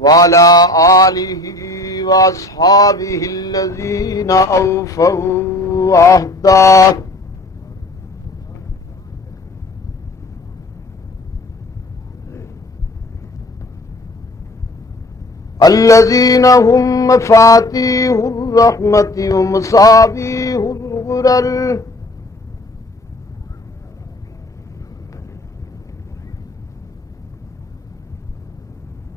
وعلى آله وأصحابه الذين أوفوا عهده الذين هم مفاتيح الرحمة ومصابيح الغرر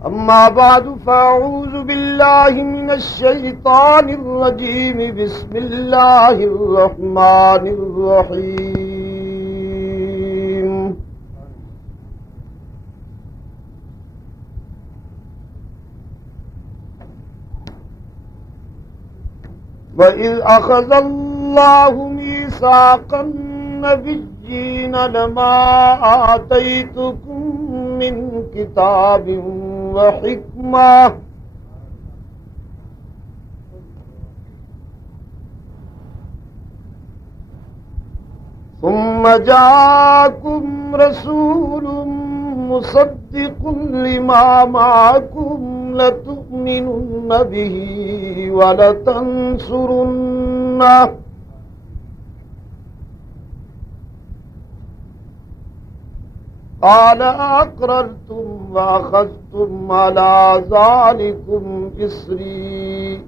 أما بعد فأعوذ بالله من الشيطان الرجيم بسم الله الرحمن الرحيم وَإِذْ أَخَذَ اللَّهُ مِيثَاقَ النَّبِيِّينَ لَمَا آتَيْتُكُم مِّن كِتَابٍ وَحِكْمَةٍ ثُمَّ جَاءَكُمْ رَسُولٌ مُصَدِّقٌ لِّمَا مَعَكُمْ لَتُؤْمِنُنَّ بِهِ وَلَتَنصُرُنَّهُ قَالَ أَقْرَرْتُمْ وَأَخَذْتُمْ عَلَى ذَلِكُمْ إِصْرِي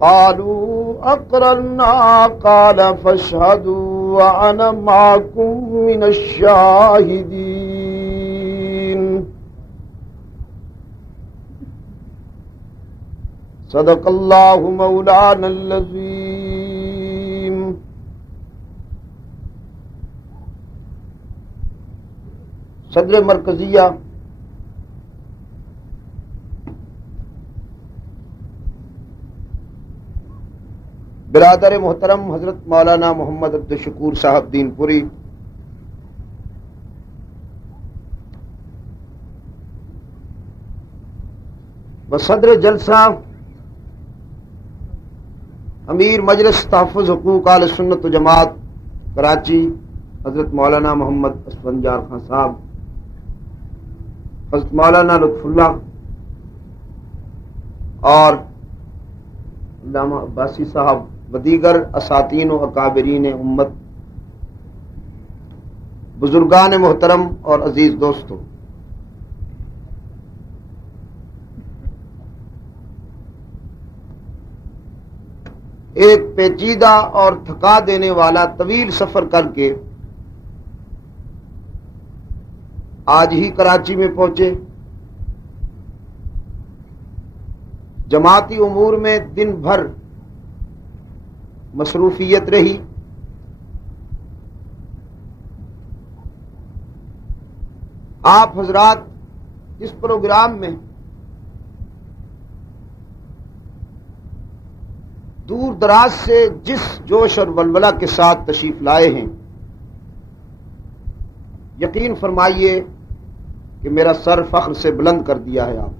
قالوا أقررنا قال فاشهدوا وأنا معكم من الشاهدين صدق الله مولانا العظيم صدر مرکزیہ برادر محترم حضرت مولانا محمد عبدالشکور صاحب دین پوری، و صدر جلسہ امیر مجلس تحفظ حقوق اہل سنت و جماعت کراچی حضرت مولانا محمد اسفندیار خان صاحب، حضرت مولانا لطف اللہ اور علامہ عباسی صاحب و دیگر اساتین و اکابرین امت، بزرگان محترم اور عزیز دوستو، ایک پیچیدہ اور تھکا دینے والا طویل سفر کر کے آج ہی کراچی میں پہنچے، جماعتی امور میں دن بھر مصروفیت رہی، آپ حضرات اس پروگرام میں دور دراز سے جس جوش اور ولولہ کے ساتھ تشریف لائے ہیں، یقین فرمائیے کہ میرا سر فخر سے بلند کر دیا ہے آپ۔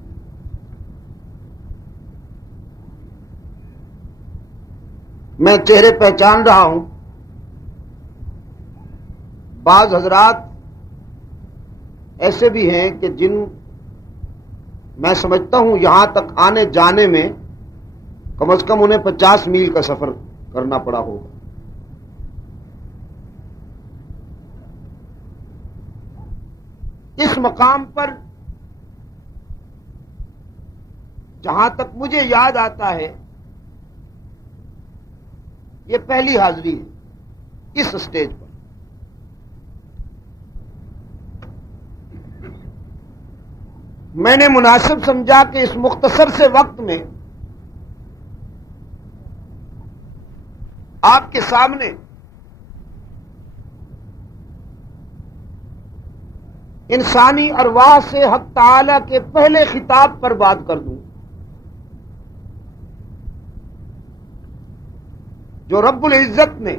میں چہرے پہچان رہا ہوں، بعض حضرات ایسے بھی ہیں کہ جن میں سمجھتا ہوں یہاں تک آنے جانے میں کم از کم انہیں 50 میل کا سفر کرنا پڑا ہوگا۔ اس مقام پر جہاں تک مجھے یاد آتا ہے یہ پہلی حاضری ہے اس اسٹیج پر۔ میں نے مناسب سمجھا کہ اس مختصر سے وقت میں آپ کے سامنے انسانی ارواح سے حق تعالی کے پہلے خطاب پر بات کر دوں، جو رب العزت نے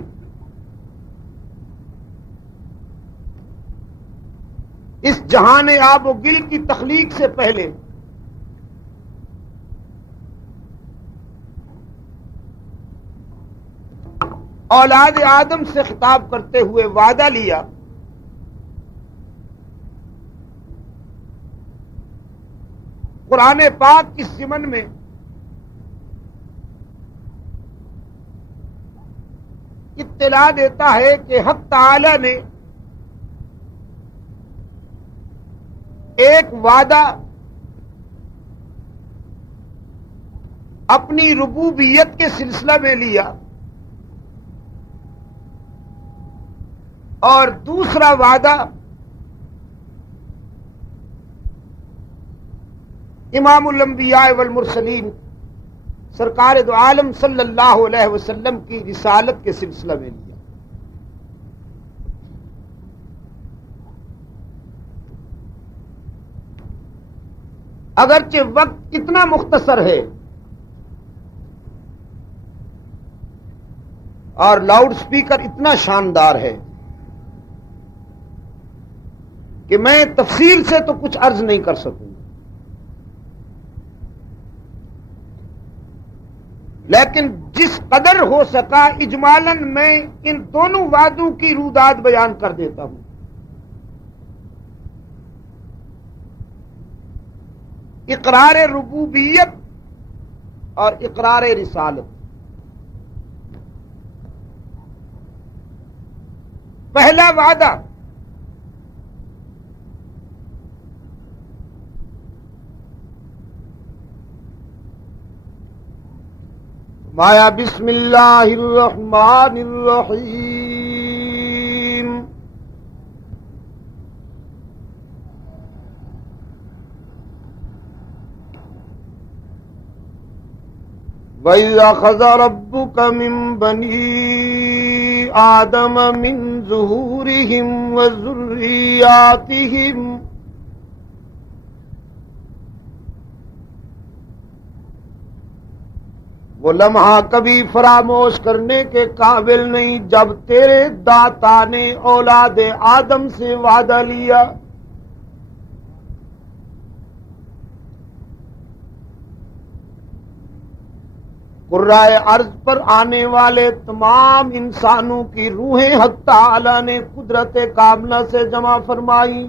اس جہان آب و گل کی تخلیق سے پہلے اولاد آدم سے خطاب کرتے ہوئے وعدہ لیا قرآن پاک اس ضمن میں اطلاع دیتا ہے کہ حق تعالی نے ایک وعدہ اپنی ربوبیت کے سلسلہ میں لیا اور دوسرا وعدہ امام الانبیاء والمرسلین سرکار دو عالم صلی اللہ علیہ وسلم کی رسالت کے سلسلہ میں لیا۔ اگرچہ وقت اتنا مختصر ہے اور لاؤڈ سپیکر اتنا شاندار ہے کہ میں تفصیل سے تو کچھ عرض نہیں کر سکوں، لیکن جس قدر ہو سکا اجمالاً میں ان دونوں وعدوں کی روداد بیان کر دیتا ہوں۔ اقرار ربوبیت اور اقرار رسالت۔ پہلا وعدہ مایا بسم اللہ الرحمن الرحیم وَإِذْ أَخَذَ رَبُّكَ مِنْ بَنِي آدَمَ مِنْ ظُهُورِهِمْ وَذُرِّيَّاتِهِمْ وہ لمحہ کبھی فراموش کرنے کے قابل نہیں جب تیرے داتا نے اولاد آدم سے وعدہ لیا قرائے ارض پر آنے والے تمام انسانوں کی روحیں حق تعالی نے قدرت کاملہ سے جمع فرمائی۔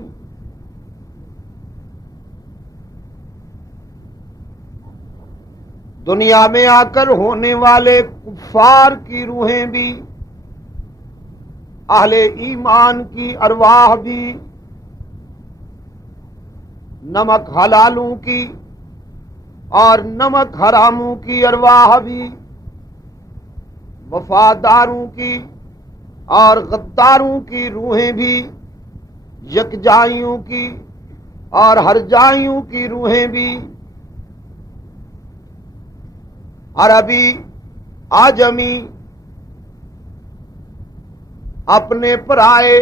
دنیا میں آ کر ہونے والے کفار کی روحیں بھی، اہل ایمان کی ارواح بھی، نمک حلالوں کی اور نمک حراموں کی ارواح بھی، وفاداروں کی اور غداروں کی روحیں بھی، یکجائیوں کی اور ہرجائیوں کی روحیں بھی، عربی آجمی، اپنے پرائے،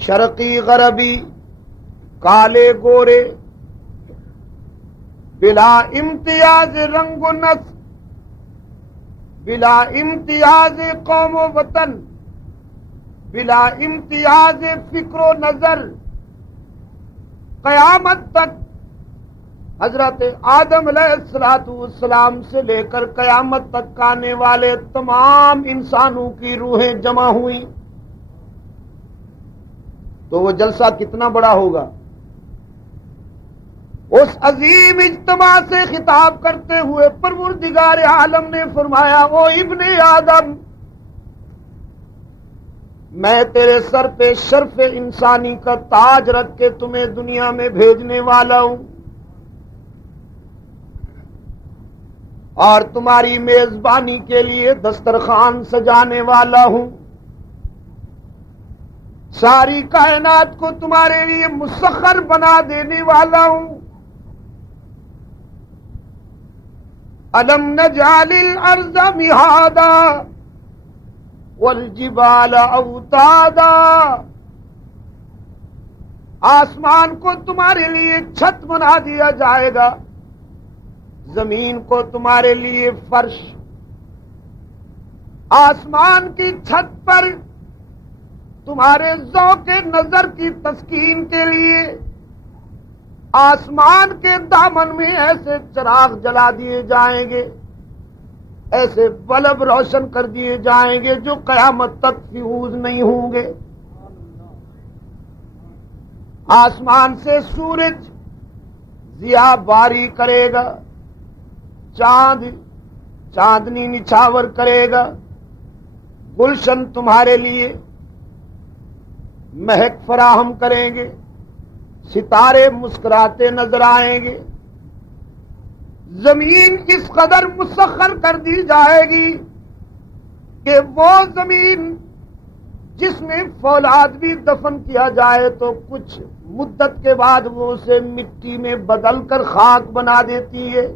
شرقی غربی، کالے گورے، بلا امتیاز رنگ و نسل، بلا امتیاز قوم و وطن، بلا امتیاز فکر و نظر، قیامت تک حضرت آدم علیہ السلام سے لے کر قیامت تک آنے والے تمام انسانوں کی روحیں جمع ہوئی تو وہ جلسہ کتنا بڑا ہوگا۔ اس عظیم اجتماع سے خطاب کرتے ہوئے پروردگار عالم نے فرمایا، او ابن آدم، میں تیرے سر پہ شرف انسانی کا تاج رکھ کے تمہیں دنیا میں بھیجنے والا ہوں اور تمہاری میزبانی کے لیے دسترخوان سجانے والا ہوں، ساری کائنات کو تمہارے لیے مسخر بنا دینے والا ہوں۔ أَلَمْ نَجْعَلِ الْأَرْضَ مِهَادًا وَالْجِبَالَ أَوْتَادًا، آسمان کو تمہارے لیے چھت بنا دیا جائے گا، زمین کو تمہارے لیے فرش، آسمان کی چھت پر تمہارے ذوق نظر کی تسکین کے لیے آسمان کے دامن میں ایسے چراغ جلا دیے جائیں گے، ایسے بلب روشن کر دیے جائیں گے جو قیامت تک فیوز نہیں ہوں گے۔ آسمان سے سورج ضیا باری کرے گا، چاندنی نچھاور کرے گا، گلشن تمہارے لیے مہک فراہم کریں گے، ستارے مسکراتے نظر آئیں گے، زمین اس قدر مسخر کر دی جائے گی کہ وہ زمین جس میں فولاد بھی دفن کیا جائے تو کچھ مدت کے بعد وہ اسے مٹی میں بدل کر خاک بنا دیتی ہے،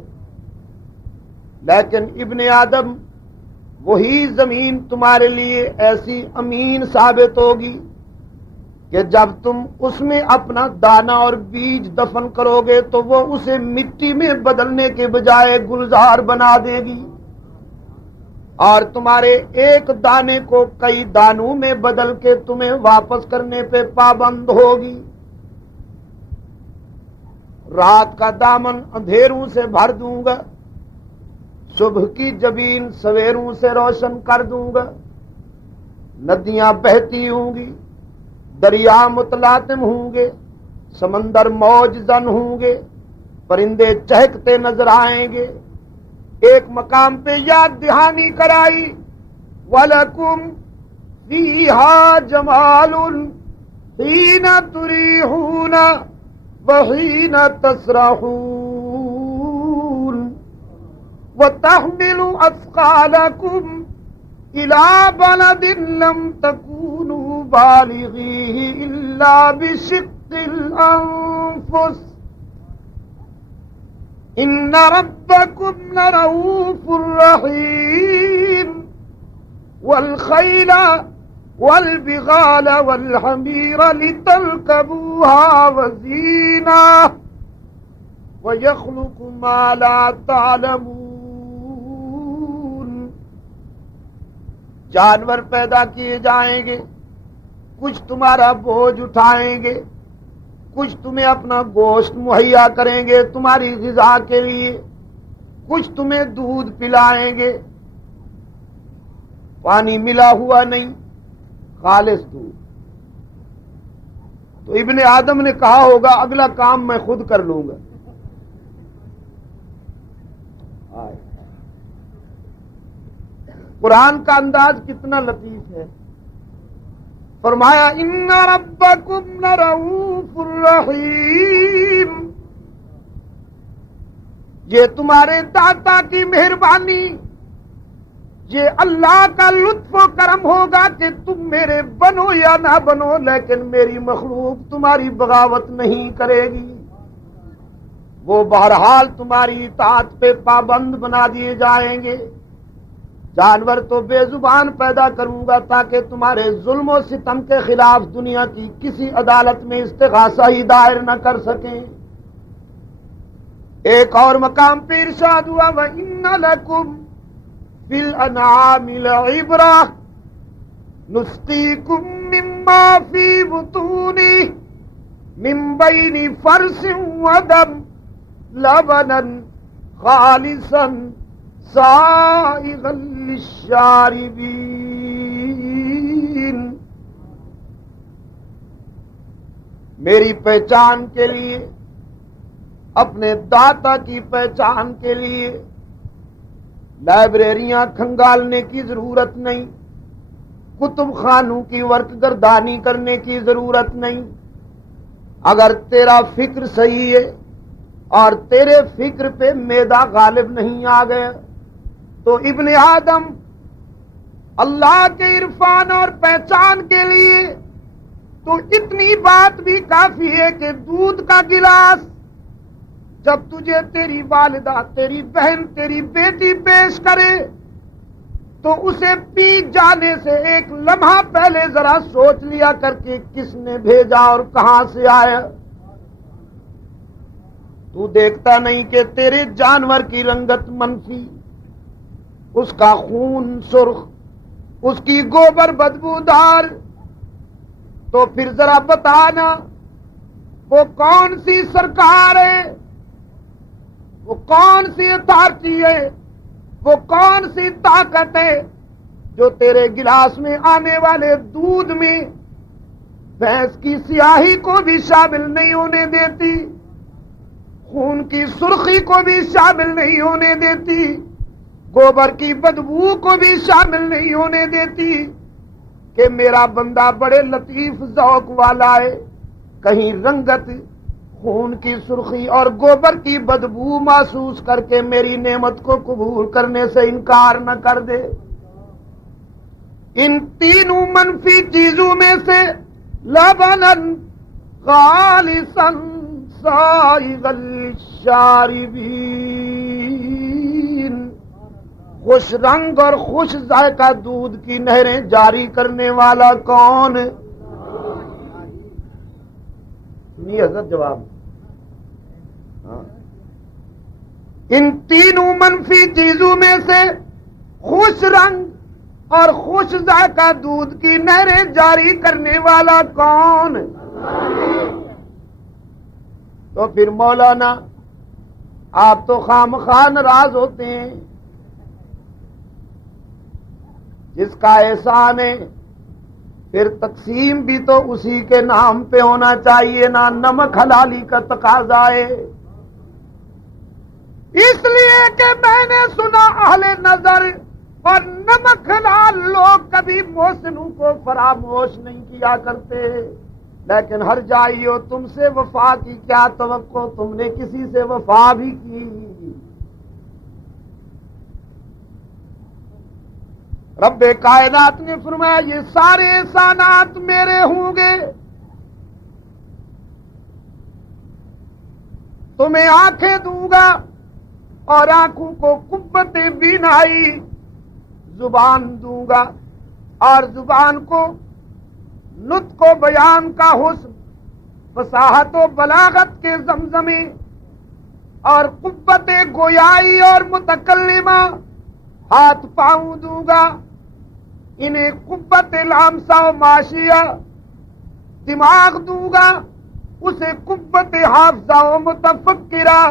لیکن ابن آدم وہی زمین تمہارے لیے ایسی امین ثابت ہوگی کہ جب تم اس میں اپنا دانہ اور بیج دفن کرو گے تو وہ اسے مٹی میں بدلنے کے بجائے گلزار بنا دے گی، اور تمہارے ایک دانے کو کئی دانوں میں بدل کے تمہیں واپس کرنے پہ پابند ہوگی۔ رات کا دامن اندھیروں سے بھر دوں گا، صبح کی جبین سویروں سے روشن کر دوں گا، ندیاں بہتی ہوں گی، دریا متلاطم ہوں گے، سمندر موج زن ہوں گے، پرندے چہکتے نظر آئیں گے۔ ایک مقام پہ یاد دہانی کرائی، وَلَكُمْ فِيهَا جَمَالٌ حِينَ تُرِيحُونَ وَحِينَ تَسْرَحُونَ وَتَحْمِلُ أَثْقَالَكُمْ إِلَى بَلَدٍ لَمْ تَكُونُوا بَالِغِيهِ إِلَّا بِشِقِّ الْأَنفُسِ إِنَّ رَبَّكُمْ لَرَءُوفٌ رَحِيمٌ وَالْخَيْلَ وَالْبِغَالَ وَالْحَمِيرَ لِتَرْكَبُوهَا وَزِينَةً وَيَخْلُقُ مَا لَا تَعْلَمُونَ۔ جانور پیدا کیے جائیں گے، کچھ تمہارا بوجھ اٹھائیں گے، کچھ تمہیں اپنا گوشت مہیا کریں گے تمہاری غذا کے لیے، کچھ تمہیں دودھ پلائیں گے، پانی ملا ہوا نہیں، خالص دودھ۔ تو ابن آدم نے کہا ہوگا اگلا کام میں خود کر لوں گا۔ قرآن کا انداز کتنا لطیف ہے، فرمایا ان ربکم لرؤوف رحیم، یہ تمہارے داتا کی مہربانی، یہ اللہ کا لطف و کرم ہوگا کہ تم میرے بنو یا نہ بنو، لیکن میری مخلوق تمہاری بغاوت نہیں کرے گی، وہ بہرحال تمہاری اطاعت پہ پابند بنا دیے جائیں گے۔ جانور تو بے زبان پیدا کروں گا تاکہ تمہارے ظلم و ستم کے خلاف دنیا کی کسی عدالت میں استغاثہ ہی دائر نہ کر سکیں۔ ایک اور مقام پہ ارشاد ہوا وَإِنَّ لَكُمْ فِي الْأَنْعَامِ لَعِبْرَةً نُسْقِيكُم مِّمَّا فِي بُطُونِهِ مِن بَيْنِ فَرْثٍ وَدَمٍ لَبَنًا خَالِصًا سائغا للشاربین۔ میری پہچان کے لیے، اپنے داتا کی پہچان کے لیے لائبریریاں کھنگالنے کی ضرورت نہیں، کتب خانوں کی ورق گردانی کرنے کی ضرورت نہیں۔ اگر تیرا فکر صحیح ہے اور تیرے فکر پہ میدہ غالب نہیں آ گیا تو ابن آدم اللہ کے عرفان اور پہچان کے لیے تو اتنی بات بھی کافی ہے کہ دودھ کا گلاس جب تجھے تیری والدہ، تیری بہن، تیری بیٹی پیش کرے تو اسے پی جانے سے ایک لمحہ پہلے ذرا سوچ لیا کر کے کس نے بھیجا اور کہاں سے آیا۔ تو دیکھتا نہیں کہ تیرے جانور کی رنگت منفی، اس کا خون سرخ، اس کی گوبر بدبودار، تو پھر ذرا بتانا وہ کون سی سرکار ہے، وہ کون سی اتھارٹی ہے، وہ کون سی طاقت ہے جو تیرے گلاس میں آنے والے دودھ میں بھینس کی سیاہی کو بھی شامل نہیں ہونے دیتی، خون کی سرخی کو بھی شامل نہیں ہونے دیتی، گوبر کی بدبو کو بھی شامل نہیں ہونے دیتی کہ میرا بندہ بڑے لطیف ذوق والا ہے، کہیں رنگت خون کی سرخی اور گوبر کی بدبو محسوس کر کے میری نعمت کو قبول کرنے سے انکار نہ کر دے۔ ان تینوں منفی چیزوں میں سے لبنن خالصا سائغا للشاربین، خوش رنگ اور خوش ذائقہ دودھ کی نہریں جاری کرنے والا کون؟ سنیے حضرت جواب۔ ان تینوں منفی چیزوں میں سے خوش رنگ اور خوش ذائقہ دودھ کی نہریں جاری کرنے والا کون؟ تو پھر مولانا آپ تو خامخواہ ناراض ہوتے ہیں، جس کا احسان ہے پھر تقسیم بھی تو اسی کے نام پہ ہونا چاہیے نا، نمک حلالی کا تقاضا ہے۔ اس لیے کہ میں نے سنا اہل نظر اور نمک حلال لوگ کبھی محسنوں کو فراموش نہیں کیا کرتے، لیکن ہر جائیو تم سے وفا کی کیا توقع، تم نے کسی سے وفا بھی کی؟ رب کائنات نے فرمایا یہ سارے احسانات میرے ہوں گے، تمہیں آنکھیں دوں گا اور آنکھوں کو قوت بینائی، زبان دوں گا اور زبان کو نطق و بیان کا حسن، فصاحت و بلاغت کے زمزمے اور قوت گویائی اور متکلمہ، ہاتھ پاؤں دوں گا انہیں قوت لامسہ و معاشیہ، دماغ دوں گا اسے قوت حافظہ و متفکرہ،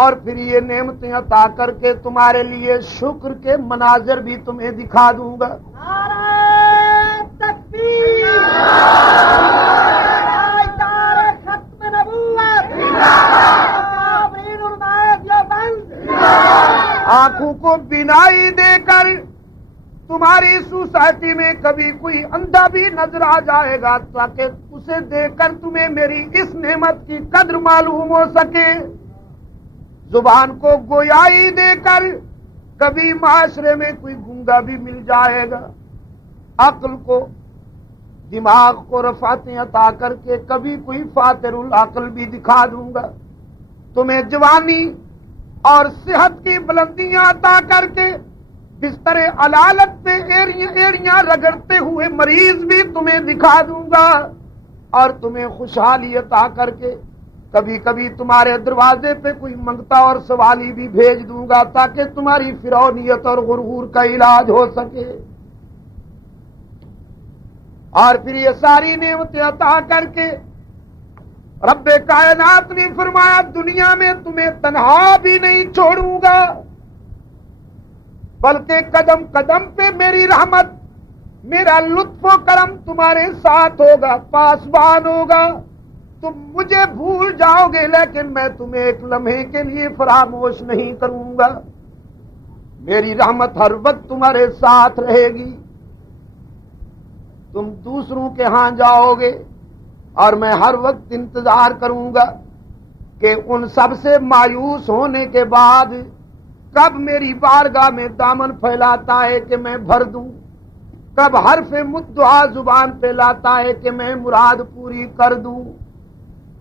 اور پھر یہ نعمتیں عطا کر کے تمہارے لیے شکر کے مناظر بھی تمہیں دکھا دوں گا۔ نعرہ تکبیر، نعرہ ختم نبوت، کابرین علماء دیوبند، آنکھوں کو بینائی دے کر تمہاری سوسائٹی میں کبھی کوئی اندھا بھی نظر آ جائے گا تاکہ اسے دیکھ کر تمہیں میری اس نعمت کی قدر معلوم ہو سکے۔ زبان کو گویائی دے کر کبھی معاشرے میں کوئی گونگا بھی مل جائے گا، عقل کو دماغ کو رفعتیں عطا کر کے کبھی کوئی فاتر العقل بھی دکھا دوں گا، تمہیں جوانی اور صحت کی بلندیاں عطا کر کے بستر علالت پہ ایڑیاں رگڑتے ہوئے مریض بھی تمہیں دکھا دوں گا، اور تمہیں خوشحالی عطا کر کے کبھی کبھی تمہارے دروازے پہ کوئی منگتا اور سوالی بھی بھیج دوں گا تاکہ تمہاری فرعونیت اور غرور کا علاج ہو سکے۔ اور پھر یہ ساری نعمتیں عطا کر کے رب کائنات نے فرمایا دنیا میں تمہیں تنہا بھی نہیں چھوڑوں گا، بلکہ قدم قدم پہ میری رحمت، میرا لطف و کرم تمہارے ساتھ ہوگا، پاسبان ہوگا۔ تم مجھے بھول جاؤ گے لیکن میں تمہیں ایک لمحے کے لیے فراموش نہیں کروں گا، میری رحمت ہر وقت تمہارے ساتھ رہے گی۔ تم دوسروں کے ہاں جاؤ گے اور میں ہر وقت انتظار کروں گا کہ ان سب سے مایوس ہونے کے بعد کب میری بارگاہ میں دامن پھیلاتا ہے کہ میں بھر دوں، کب حرف مدعا زبان پہ لاتا ہے کہ میں مراد پوری کر دوں۔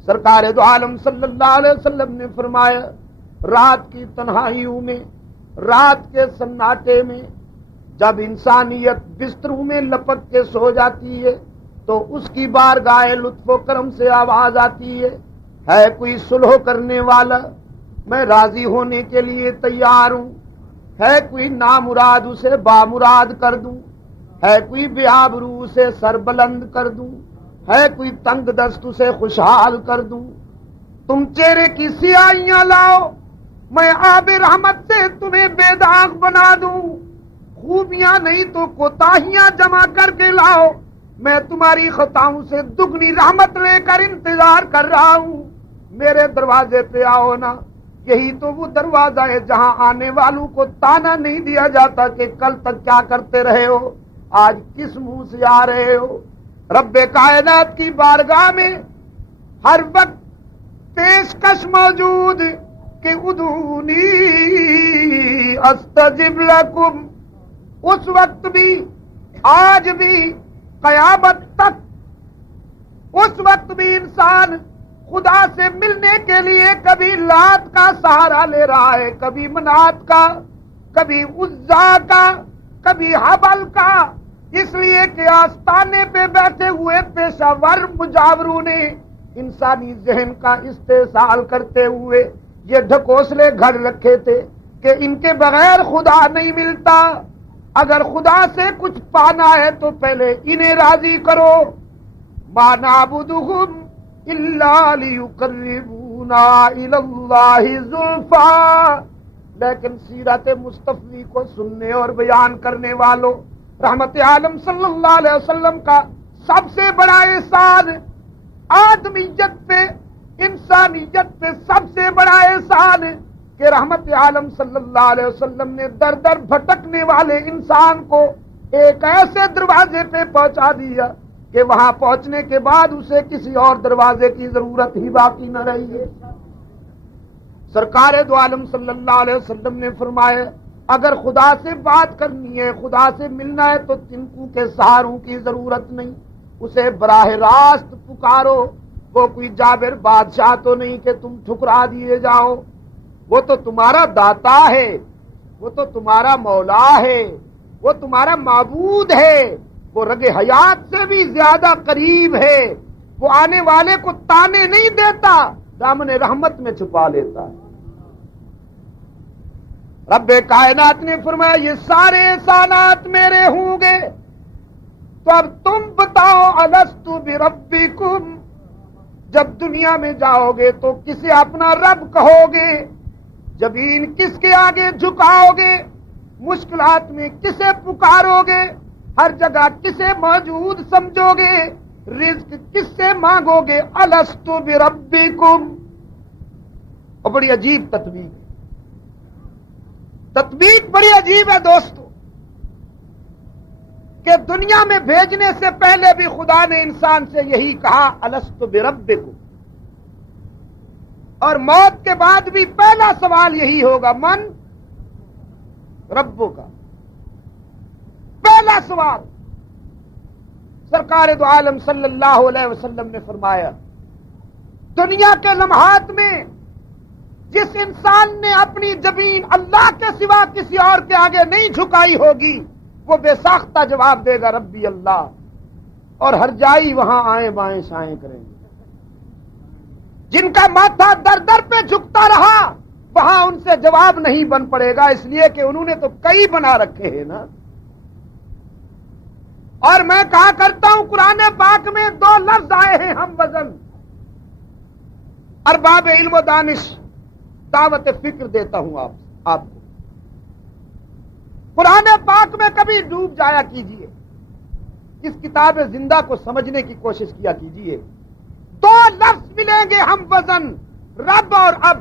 سرکار دو عالم صلی اللہ علیہ وسلم نے فرمایا رات کی تنہائیوں میں، رات کے سناٹے میں جب انسانیت بستروں میں لپک کے سو جاتی ہے تو اس کی بارگاہ لطف و کرم سے آواز آتی ہے کوئی صلح کرنے والا، میں راضی ہونے کے لیے تیار ہوں، ہے کوئی نامراد اسے بامراد کر دوں، ہے کوئی بے آبرو اسے سربلند کر دوں، ہے کوئی تنگ دست اسے خوشحال کر دوں۔ تم چہرے کی سیاہیاں لاؤ، میں آب رحمت سے تمہیں بے داغ بنا دوں، خوبیاں نہیں تو کوتاہیاں جمع کر کے لاؤ، میں تمہاری خطاؤں سے دگنی رحمت لے کر انتظار کر رہا ہوں۔ میرے دروازے پہ آؤ نا. یہی تو وہ دروازہ ہے جہاں آنے والوں کو تانا نہیں دیا جاتا کہ کل تک کیا کرتے رہے ہو, آج کس منہ سے آ رہے ہو. رب کائنات کی بارگاہ میں ہر وقت پیشکش موجود کہ ادعونی استجب لکم. اس وقت بھی, آج بھی, قیامت تک, اس وقت بھی انسان خدا سے ملنے کے لیے کبھی لات کا سہارا لے رہا ہے, کبھی منات کا, کبھی عزا کا, کبھی حبل کا. اس لیے کہ آستانے پہ بیٹھے ہوئے پیشہ ور مجاوروں نے انسانی ذہن کا استحصال کرتے ہوئے یہ ڈھکوسلے گھڑ رکھے تھے کہ ان کے بغیر خدا نہیں ملتا. اگر خدا سے کچھ پانا ہے تو پہلے انہیں راضی کرو. ما نعبدہم الا لیقربونا الی اللہ زلفیٰ. لیکن سیرت مصطفی کو سننے اور بیان کرنے والوں, رحمت عالم صلی اللہ علیہ وسلم کا سب سے بڑا احسان, آدمیت پہ, انسانیت پہ سب سے بڑا احسان کہ رحمت عالم صلی اللہ علیہ وسلم نے در در بھٹکنے والے انسان کو ایک ایسے دروازے پہ پہنچا دیا کہ وہاں پہنچنے کے بعد اسے کسی اور دروازے کی ضرورت ہی باقی نہ رہی ہے. سرکار دو عالم صلی اللہ علیہ وسلم نے فرمایا, اگر خدا سے بات کرنی ہے, خدا سے ملنا ہے تو تنکوں کے سہاروں کی ضرورت نہیں, اسے براہ راست پکارو. وہ کوئی جابر بادشاہ تو نہیں کہ تم ٹھکرا دیے جاؤ. وہ تو تمہارا داتا ہے, وہ تو تمہارا مولا ہے, وہ تمہارا معبود ہے. وہ رگ حیات سے بھی زیادہ قریب ہے. وہ آنے والے کو تانے نہیں دیتا, دامن رحمت میں چھپا لیتا ہے. رب کائنات نے فرمایا یہ سارے احسانات میرے ہوں گے, تو اب تم بتاؤ الست بربکم. جب دنیا میں جاؤ گے تو کسے اپنا رب کہو گے, زمین کس کے آگے جھکاؤ گے, مشکلات میں کسے پکارو گے, ہر جگہ کسے موجود سمجھو گے, رزق کس سے مانگو گے. الست بربکم. اور بڑی عجیب تطبیق ہے, تطبیق بڑی عجیب ہے دوستو, کہ دنیا میں بھیجنے سے پہلے بھی خدا نے انسان سے یہی کہا الست بربکم, اور موت کے بعد بھی پہلا سوال یہی ہوگا من ربو کا. پہلا سوال. سرکار دو عالم صلی اللہ علیہ وسلم نے فرمایا, دنیا کے لمحات میں جس انسان نے اپنی جبین اللہ کے سوا کسی اور کے آگے نہیں جھکائی ہوگی وہ بے ساختہ جواب دے گا ربی اللہ, اور ہر جائی وہاں آئیں بائیں شائیں کریں گے. جن کا ماتھا در در پہ جھکتا رہا وہاں ان سے جواب نہیں بن پڑے گا, اس لیے کہ انہوں نے تو کئی بنا رکھے ہیں نا. اور میں کہا کرتا ہوں قرآن پاک میں دو لفظ آئے ہیں ہم وزن. ارباب علم و دانش دعوت فکر دیتا ہوں آپ کو. قرآن پاک میں کبھی ڈوب جایا کیجئے, اس کتاب زندہ کو سمجھنے کی کوشش کیا کیجئے. دو لفظ ملیں گے ہم وزن, رب اور اب.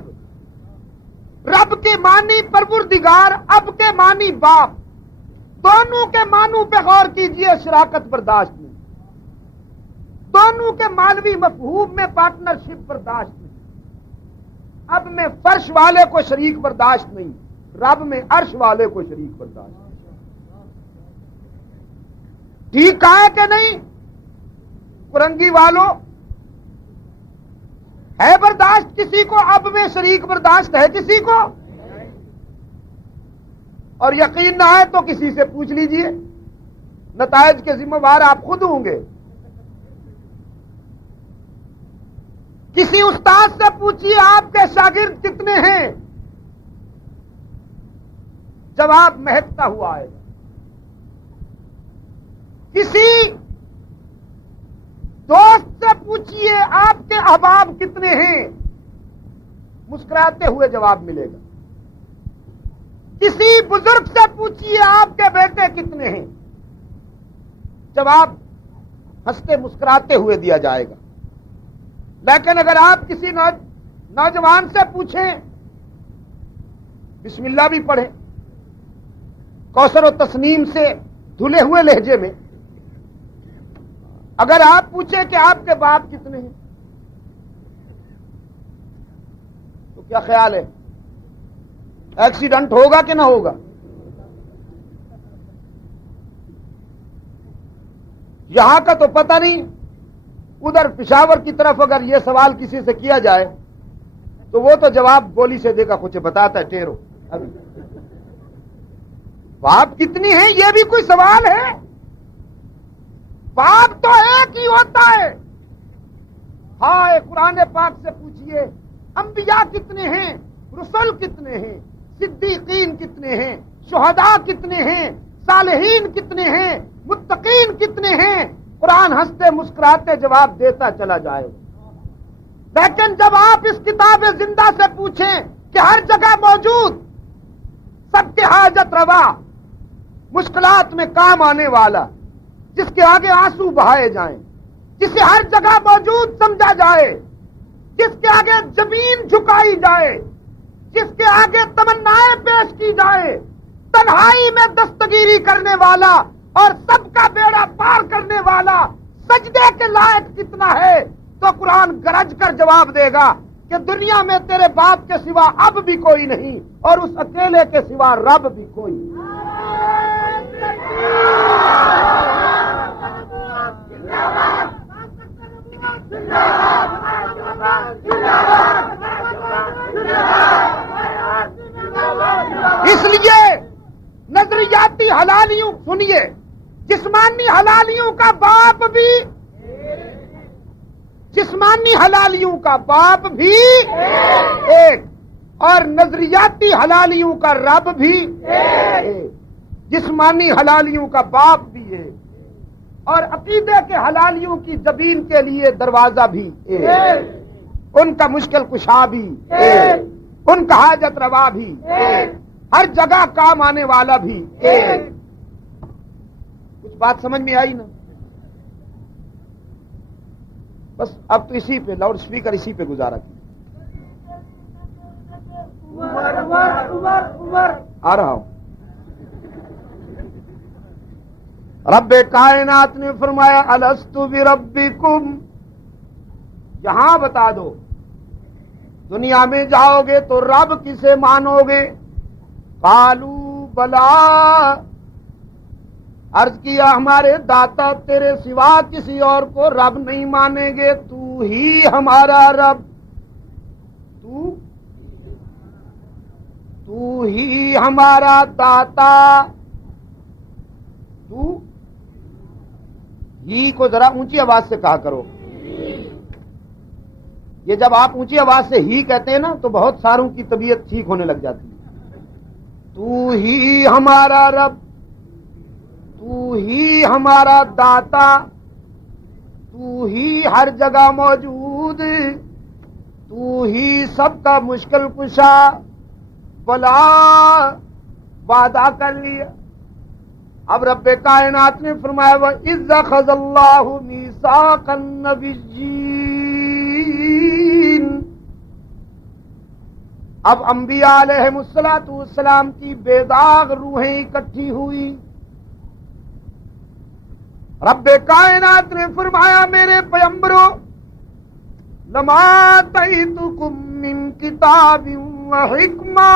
رب کے معنی پروردگار, اب کے معنی باپ. دونوں کے معنوں پہ غور کیجئے, شراکت برداشت نہیں. دونوں کے معنوی مفہوم میں پارٹنرشپ برداشت نہیں. اب میں فرش والے کو شریک برداشت نہیں, رب میں عرش والے کو شریک برداشت. ٹھیک کہا ہے کہ نہیں؟ فرنگی والوں ہے برداشت کسی کو, اب میں شریک برداشت ہے کسی کو؟ اور یقین نہ ہے تو کسی سے پوچھ لیجئے, نتائج کے ذمہ دار آپ خود ہوں گے. کسی استاد سے پوچھیے آپ کے شاگرد کتنے ہیں, جواب مہکتا ہوا آئے گا. کسی دوست سے پوچھیے آپ کے احباب کتنے ہیں, مسکراتے ہوئے جواب ملے گا. کسی بزرگ سے پوچھیے آپ کے بیٹے کتنے ہیں, جواب ہنستے مسکراتے ہوئے دیا جائے گا. لیکن اگر آپ کسی نوجوان سے پوچھیں، بسم اللہ بھی پڑھیں کوثر و تسنیم سے دھلے ہوئے لہجے میں۔ اگر آپ پوچھیں کہ آپ کے باپ کتنے ہیں تو کیا خیال ہے، ایکسیڈنٹ ہوگا کہ نہ ہوگا؟ یہاں کا تو پتہ نہیں، ادھر پشاور کی طرف اگر یہ سوال کسی سے کیا جائے تو وہ تو جواب گولی سے دے گا، کچھ بتاتا ہے ٹیرو۔ باپ کتنی ہیں یہ بھی کوئی سوال ہے؟ باپ تو ایک ہی ہوتا ہے۔ ہاں قرآن پاک سے پوچھئے انبیاء کتنے ہیں، رسول کتنے ہیں، صدیقین کتنے ہیں، شہداء کتنے ہیں، صالحین کتنے ہیں، متقین کتنے ہیں؟ قرآن ہنستے مسکراتے جواب دیتا چلا جائے۔ لیکن جب آپ اس کتاب زندہ سے پوچھیں کہ ہر جگہ موجود، سب کے حاجت روا، مشکلات میں کام آنے والا، جس کے آگے آنسو بہائے جائیں، جسے ہر جگہ موجود سمجھا جائے، جس کے آگے زمین جھکائی جائے، جس کے آگے تمنائیں پیش کی جائے، تنہائی میں دستگیری کرنے والا اور سب کا بیڑا پار کرنے والا سجدے کے لائق کتنا ہے؟ تو قرآن گرج کر جواب دے گا کہ دنیا میں تیرے باپ کے سوا اب بھی کوئی نہیں، اور اس اکیلے کے سوا رب بھی کوئی نہیں۔ اس لیے نظریاتی حلالیوں سنیے، جسمانی حلالیوں کا باپ بھی، جسمانی حلالیوں کا باپ بھی ایک، اور نظریاتی حلالیوں کا رب بھی ایک، جسمانی حلالیوں کا باپ بھی ایک، اور عقیدے کے حلالیوں کی زبین کے لیے دروازہ بھی ایک، ان کا مشکل کشا بھی ایک، ان کا حاجت روا بھی ایک، ہر جگہ کام آنے والا بھی ایک۔ کچھ بات سمجھ میں آئی نا؟ بس اب تو اسی پہ لاؤڈ سپیکر اسی پہ گزارا کی آ رہا ہوں۔ رب کائنات نے فرمایا الست بربکم، یہاں بتا دو دنیا میں جاؤ گے تو رب کسے مانو گے؟ قالوا بلا، عرض کیا ہمارے داتا تیرے سوا کسی اور کو رب نہیں مانیں گے، تو ہی ہمارا رب، تو ہی ہمارا داتا۔ تو ہی کو ذرا اونچی آواز سے کہا کرو، یہ جب آپ اونچی آواز سے ہی کہتے ہیں نا تو بہت ساروں کی طبیعت ٹھیک ہونے لگ جاتی ہے۔ تو ہی ہمارا رب، تو ہی ہمارا داتا، تو ہی ہر جگہ موجود، تو ہی سب کا مشکل کشا۔ بلا، وعدہ کر لیا۔ اب رب کائنات نے فرمایا وَإِذْ أَخَذَ اللَّهُ مِيثَاقَ النَّبِيِّينَ، اب انبیاء علیہم السلام کی بے داغ روحیں اکٹھی ہوئی۔ رب کائنات نے فرمایا میرے پیغمبروں لما آتیتکم من کتاب وحکمہ،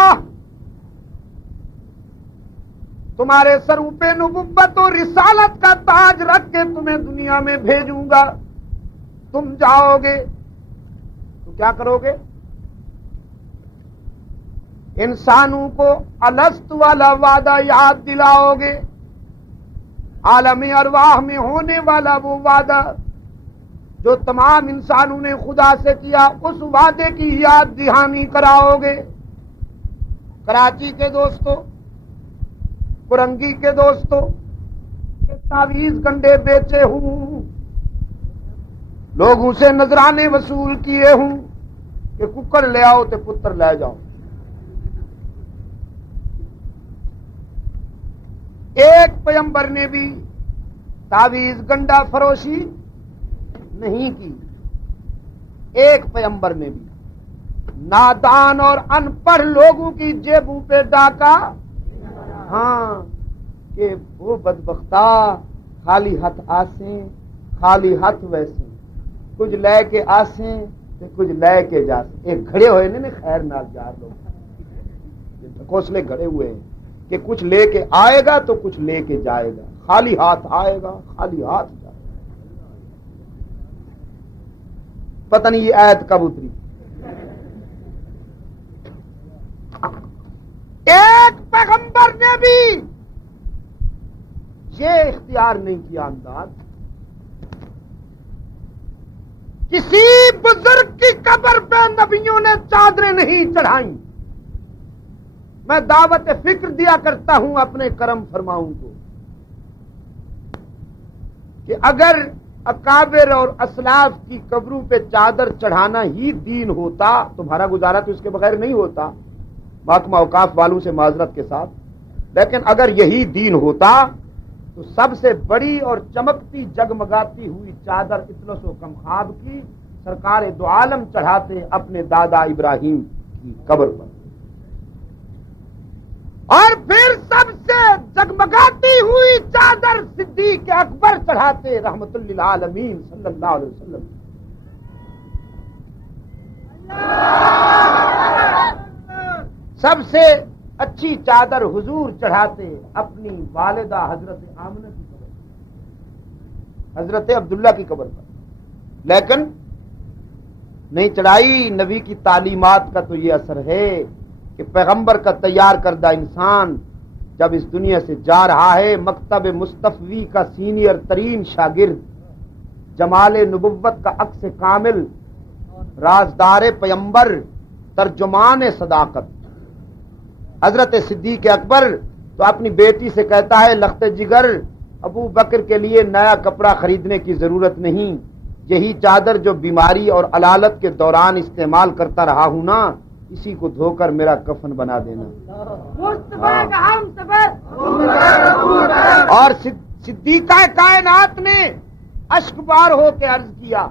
تمہارے سروں پہ نبوت و رسالت کا تاج رکھ کے تمہیں دنیا میں بھیجوں گا، تم جاؤ گے تو کیا کرو گے؟ انسانوں کو الست والا وعدہ یاد دلاؤ گے، عالم ارواح میں ہونے والا وہ وعدہ جو تمام انسانوں نے خدا سے کیا، اس وعدے کی یاد دہانی کراؤ گے۔ کراچی کے دوستو، کرنگی کے دوستو، تعویذ گنڈے بیچے ہوں، لوگوں سے نذرانے وصول کیے ہوں کہ ککڑ لے آؤ تے پتر لے جاؤ۔ ایک پیغمبر نے بھی تعویذ گنڈا فروشی نہیں کی، ایک پیغمبر نے بھی۔ نادان اور ان پڑھ لوگوں کی جیبوں پہ ڈاکہ، ہاں کہ وہ بدبختہ خالی ہاتھ آسیں خالی ہاتھ ویسے، کچھ لے کے آسیں تے کچھ لے کے جاسیں۔ ایک کھڑے ہوئے نے خیر نال جار لوگ ڈھکوسلے کھڑے ہوئے ہیں کہ کچھ لے کے آئے گا تو کچھ لے کے جائے گا، خالی ہاتھ آئے گا خالی ہاتھ جائے گا۔ پتہ نہیں یہ آیت کب اتری۔ ایک پیغمبر نے بھی یہ اختیار نہیں کیا انداز، کسی بزرگ کی قبر پہ نبیوں نے چادریں نہیں چڑھائیں۔ میں دعوت فکر دیا کرتا ہوں اپنے کرم فرماؤں کو کہ اگر اکابر اور اسلاف کی قبروں پہ چادر چڑھانا ہی دین ہوتا، تمہارا گزارا تو اس کے بغیر نہیں ہوتا، محکمہ اوقاف والوں سے معذرت کے ساتھ، لیکن اگر یہی دین ہوتا تو سب سے بڑی اور چمکتی جگمگاتی ہوئی چادر اطلس و کمخاب کی سرکار دو عالم چڑھاتے اپنے دادا ابراہیم کی قبر پر، اور پھر سب سے جگمگاتی ہوئی چادر صدیق اکبر چڑھاتے رحمت للعالمین صلی اللہ علیہ وسلم۔ سب سے اچھی چادر حضور چڑھاتے اپنی والدہ حضرت آمنہ کی قبر پر، حضرت عبداللہ کی قبر پر، لیکن نہیں چڑھائی۔ نبی کی تعلیمات کا تو یہ اثر ہے کہ پیغمبر کا تیار کردہ انسان جب اس دنیا سے جا رہا ہے، مکتب مصطفی کا سینئر ترین شاگرد، جمال نبوت کا عکس کامل، رازدار پیمبر، ترجمان صداقت، حضرت صدیق اکبر تو اپنی بیٹی سے کہتا ہے لخت جگر ابو بکر کے لیے نیا کپڑا خریدنے کی ضرورت نہیں، یہی چادر جو بیماری اور علالت کے دوران استعمال کرتا رہا ہوں نا، اسی کو دھو کر میرا کفن بنا دینا۔ اور صدیقہ کائنات نے اشک بار ہو کے عرض کیا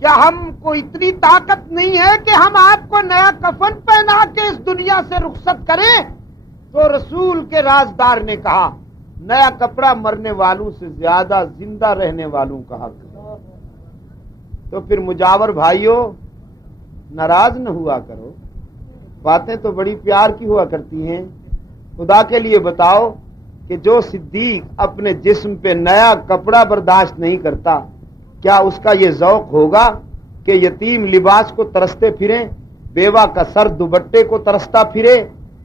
کیا ہم کو اتنی طاقت نہیں ہے کہ ہم آپ کو نیا کفن پہنا کے اس دنیا سے رخصت کریں؟ تو رسول کے رازدار نے کہا نیا کپڑا مرنے والوں سے زیادہ زندہ رہنے والوں کا حق ہے۔ تو پھر مجاور بھائیوں ناراض نہ ہوا کرو، باتیں تو بڑی پیار کی ہوا کرتی ہیں۔ خدا کے لیے بتاؤ کہ جو صدیق اپنے جسم پہ نیا کپڑا برداشت نہیں کرتا، کیا اس کا یہ ذوق ہوگا کہ یتیم لباس کو ترستے پھریں، بیوہ کا سر دوپٹے کو ترستا پھرے،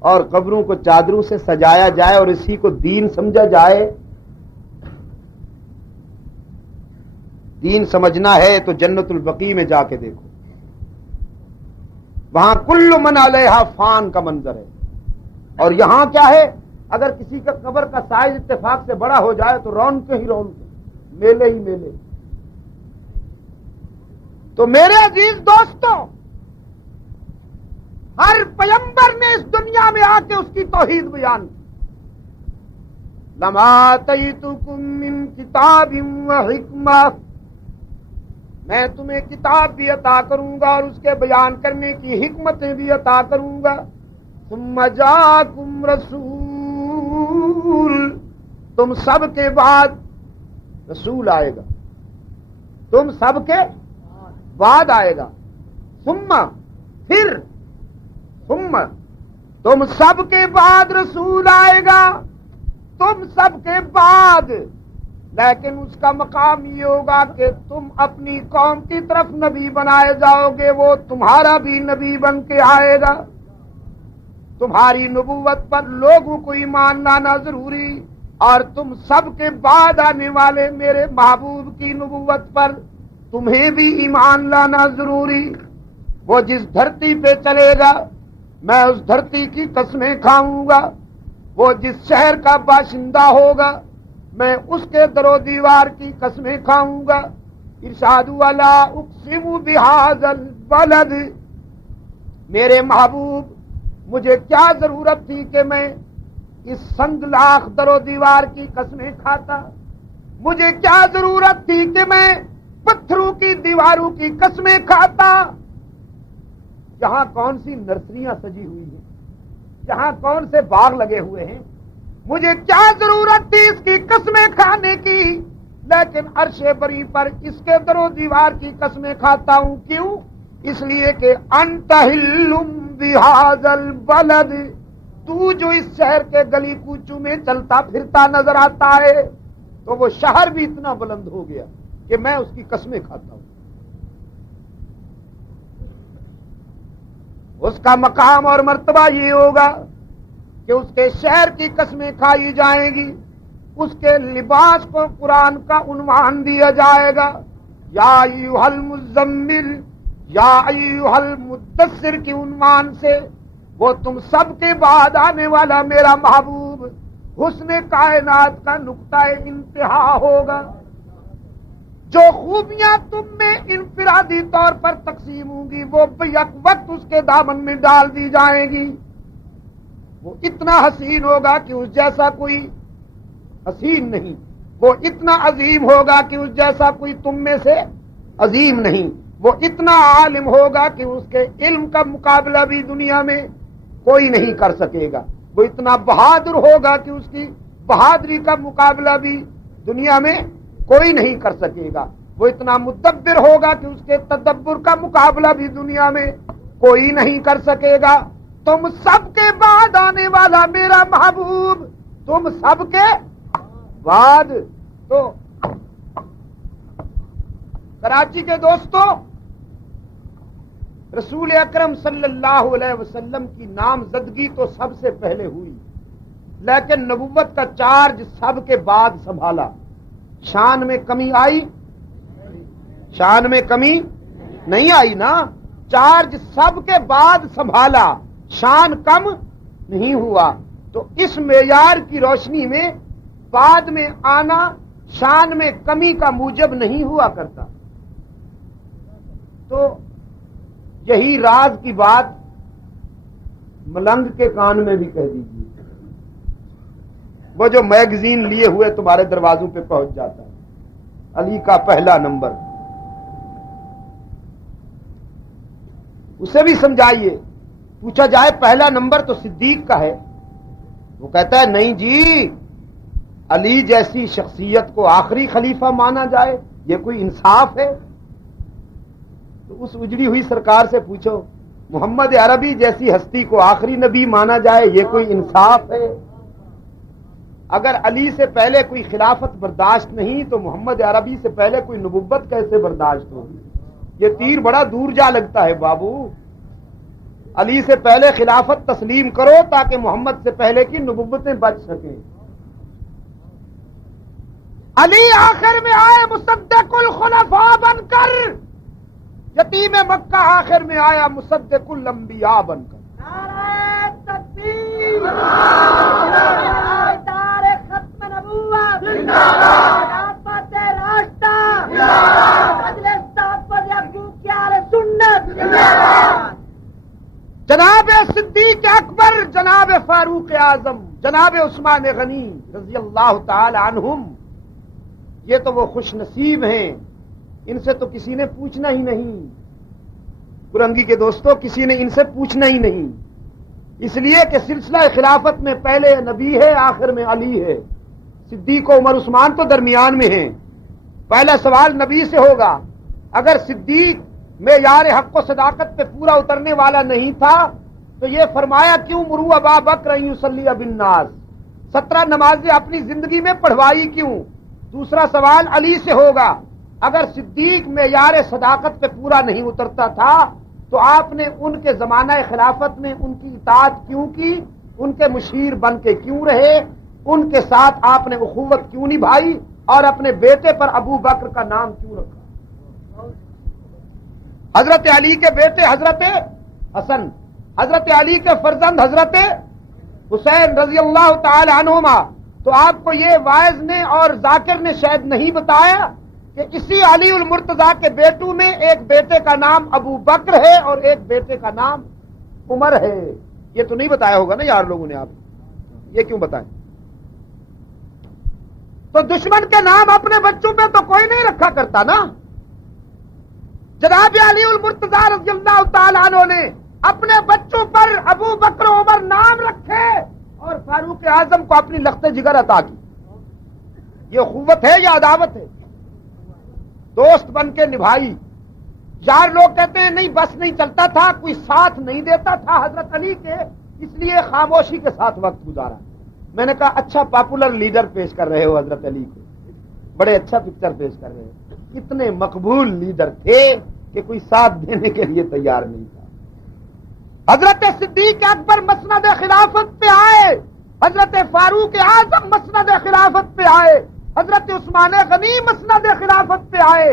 اور قبروں کو چادروں سے سجایا جائے اور اسی کو دین سمجھا جائے؟ دین سمجھنا ہے تو جنت البقیع میں جا کے دیکھو، وہاں کل من علیہا فان کا منظر ہے، اور یہاں کیا ہے؟ اگر کسی کا قبر کا سائز اتفاق سے بڑا ہو جائے تو رونق ہی رونق، میلے ہی میلے۔ تو میرے عزیز دوستوں، ہر پیغمبر نے اس دنیا میں آ کے اس کی توحید بیان کی۔ لما آتیتکم من کتاب و حکمہ، میں تمہیں کتاب بھی عطا کروں گا اور اس کے بیان کرنے کی حکمتیں بھی عطا کروں گا۔ ثم جاءکم رسول، تم سب کے بعد رسول آئے گا، تم سب کے بعد آئے گا۔ ثم پھر، ثم تم سب کے بعد رسول آئے گا، تم سب کے بعد، لیکن اس کا مقام یہ ہوگا کہ تم اپنی قوم کی طرف نبی بنائے جاؤ گے، وہ تمہارا بھی نبی بن کے آئے گا۔ تمہاری نبوت پر لوگوں کو ایمان لانا ضروری، اور تم سب کے بعد آنے والے میرے محبوب کی نبوت پر تمہیں بھی ایمان لانا ضروری۔ وہ جس دھرتی پہ چلے گا میں اس دھرتی کی قسمیں کھاؤں گا، وہ جس شہر کا باشندہ ہوگا میں اس کے در و دیوار کی قسمیں کھاؤں گا۔ ارشاد والا اقسم بہذا البلد، میرے محبوب مجھے کیا ضرورت تھی کہ میں اس سنگ لاخ در و دیوار کی قسمیں کھاتا؟ مجھے کیا ضرورت تھی کہ میں پتھروں کی دیواروں کی قسمیں کھاتا؟ یہاں کون سی نرسریاں سجی ہوئی ہیں، یہاں کون سے باغ لگے ہوئے ہیں، مجھے کیا ضرورت تھی اس کی قسمیں کھانے کی، لیکن عرش بری پر اس کے در و دیوار کی قسمیں کھاتا ہوں۔ کیوں؟ اس لیے کہ انت حل بہذا البلد، تو جو اس شہر کے گلی کوچوں میں چلتا پھرتا نظر آتا ہے، تو وہ شہر بھی اتنا بلند ہو گیا کہ میں اس کی قسمیں کھاتا ہوں۔ اس کا مقام اور مرتبہ یہ ہوگا کہ اس کے شہر کی قسمیں کھائی جائیں گی، اس کے لباس کو قرآن کا عنوان دیا جائے گا، یا ایھا المزمل یا ایھا المدثر کی عنوان سے وہ تم سب کے بعد آنے والا میرا محبوب حسن کائنات کا نقطہ انتہا ہوگا۔ جو خوبیاں تم میں انفرادی طور پر تقسیم ہوں گی وہ یک وقت اس کے دامن میں ڈال دی جائیں گی۔ وہ اتنا حسین ہوگا کہ اس جیسا کوئی حسین نہیں، وہ اتنا عظیم ہوگا کہ اس جیسا کوئی تم میں سے عظیم نہیں، وہ اتنا عالم ہوگا کہ اس کے علم کا مقابلہ بھی دنیا میں کوئی نہیں کر سکے گا، وہ اتنا بہادر ہوگا کہ اس کی بہادری کا مقابلہ بھی دنیا میں کوئی نہیں کر سکے گا، وہ اتنا مدبر ہوگا کہ اس کے تدبر کا مقابلہ بھی دنیا میں کوئی نہیں کر سکے گا۔ تم سب کے بعد آنے والا میرا محبوب، تم سب کے بعد۔ تو کراچی کے دوستوں، رسول اکرم صلی اللہ علیہ وسلم کی نامزدگی تو سب سے پہلے ہوئی، لیکن نبوت کا چارج سب کے بعد سنبھالا۔ شان میں کمی آئی؟ شان میں کمی نہیں آئی نا، چارج سب کے بعد سنبھالا، شان کم نہیں ہوا۔ تو اس معیار کی روشنی میں بعد میں آنا شان میں کمی کا موجب نہیں ہوا کرتا۔ تو یہی راز کی بات ملنگ کے کان میں بھی کہہ دیجیے، وہ جو میگزین لیے ہوئے تمہارے دروازوں پہ پہنچ جاتا ہے، علی کا پہلا نمبر، اسے بھی سمجھائیے۔ پوچھا جائے پہلا نمبر تو صدیق کا ہے، وہ کہتا ہے نہیں جی، علی جیسی شخصیت کو آخری خلیفہ مانا جائے، یہ کوئی انصاف ہے؟ تو اس اجڑی ہوئی سرکار سے پوچھو، محمد عربی جیسی ہستی کو آخری نبی مانا جائے، یہ کوئی انصاف ہے؟ اگر علی سے پہلے کوئی خلافت برداشت نہیں تو محمد عربی سے پہلے کوئی نبوت کیسے برداشت ہوگی؟ یہ تیر بڑا دور جا لگتا ہے بابو۔ علی سے پہلے خلافت تسلیم کرو تاکہ محمد سے پہلے کی نبوتیں بچ سکیں۔ علی آخر میں آئے مصدق الخلفاء بن کر، یتیم مکہ آخر میں آیا مصدق الانبیاء بن کر۔ نعرہ تکبیر، دار ختم نبوت، خلافت راستہ، مجلس تحفظ یعقوب کی آل سنت۔ جناب صدیق اکبر، جناب فاروق اعظم، جناب عثمان غنی رضی اللہ تعالی عنہم، یہ تو وہ خوش نصیب ہیں، ان سے تو کسی نے پوچھنا ہی نہیں۔ پرنگی کے دوستوں، کسی نے ان سے پوچھنا ہی نہیں، اس لیے کہ سلسلہ خلافت میں پہلے نبی ہے، آخر میں علی ہے، صدیق و عمر عثمان تو درمیان میں ہیں۔ پہلا سوال نبی سے ہوگا، اگر صدیق معیار حق و صداقت پہ پورا اترنے والا نہیں تھا تو یہ فرمایا کیوں مروا ابا بکر ان یصلی بالناس، 17 نمازیں اپنی زندگی میں پڑھوائی کیوں؟ دوسرا سوال علی سے ہوگا، اگر صدیق معیار صداقت پہ پورا نہیں اترتا تھا تو آپ نے ان کے زمانہ خلافت میں ان کی اطاعت کیوں کی، ان کے مشیر بن کے کیوں رہے، ان کے ساتھ آپ نے اخوت کیوں نبھائی اور اپنے بیٹے پر ابو بکر کا نام کیوں رکھا؟ حضرت علی کے بیٹے حضرت حسن، حضرت علی کے فرزند حضرت حسین رضی اللہ تعالی عنہما، تو آپ کو یہ واعظ نے اور ذاکر نے شاید نہیں بتایا کہ اسی علی المرتضیٰ کے بیٹوں میں ایک بیٹے کا نام ابو بکر ہے اور ایک بیٹے کا نام عمر ہے؟ یہ تو نہیں بتایا ہوگا نا یار لوگوں نے، آپ یہ کیوں بتائیں؟ تو دشمن کے نام اپنے بچوں پہ تو کوئی نہیں رکھا کرتا نا۔ جناب علی المرتضیٰ رضی اللہ تعالی عنہ نے اپنے بچوں پر ابو بکر عمر نام رکھے اور فاروق اعظم کو اپنی لخت جگر عطا کی. یہ اخوت ہے یا عداوت ہے؟ دوست بن کے نبھائی. یار لوگ کہتے ہیں نہیں بس نہیں چلتا تھا, کوئی ساتھ نہیں دیتا تھا حضرت علی کے, اس لیے خاموشی کے ساتھ وقت گزارا. میں نے کہا اچھا پاپولر لیڈر پیش کر رہے ہو حضرت علی کو, بڑے اچھا پکچر پیش کر رہے ہو. اتنے مقبول لیڈر تھے کہ کوئی ساتھ دینے کے لیے تیار نہیں تھا. حضرت صدیق اکبر مسند خلافت پہ آئے, حضرت فاروق اعظم مسند خلافت پہ آئے, حضرت عثمان غنی مسند خلافت پہ آئے.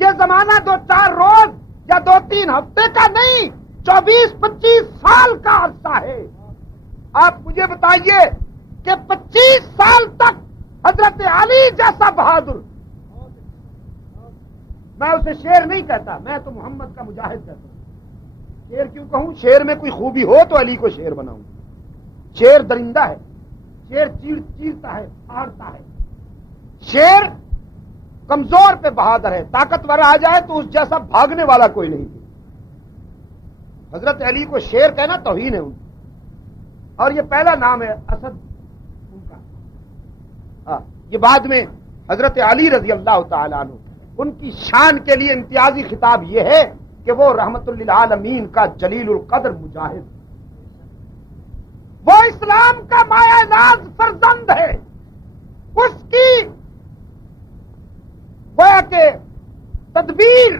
یہ زمانہ 2-4 روز یا 2-3 ہفتے کا نہیں, 24-25 سال کا عرصہ ہے. آپ مجھے بتائیے کہ 25 سال تک حضرت علی جیسا بہادر, میں اسے شیر نہیں کہتا, میں تو محمد کا مجاہد کہتا ہوں. شیر کیوں کہوں؟ شیر میں کوئی خوبی ہو تو علی کو شیر بناؤں. شیر درندہ ہے, شیر چیرتا ہے, پھاڑتا ہے. شیر کمزور پہ بہادر ہے, طاقتور آ جائے تو اس جیسا بھاگنے والا کوئی نہیں. حضرت علی کو شیر کہنا توہین ہے ان کی. اور یہ پہلا نام ہے اسد ان کا. یہ بعد میں حضرت علی رضی اللہ تعالیٰ عنہ, ان کی شان کے لیے امتیازی خطاب یہ ہے کہ وہ رحمت للعالمین کا جلیل القدر مجاہد, وہ اسلام کا مایہ ناز فرزند ہے. اس کی گویا کہ تدبیر,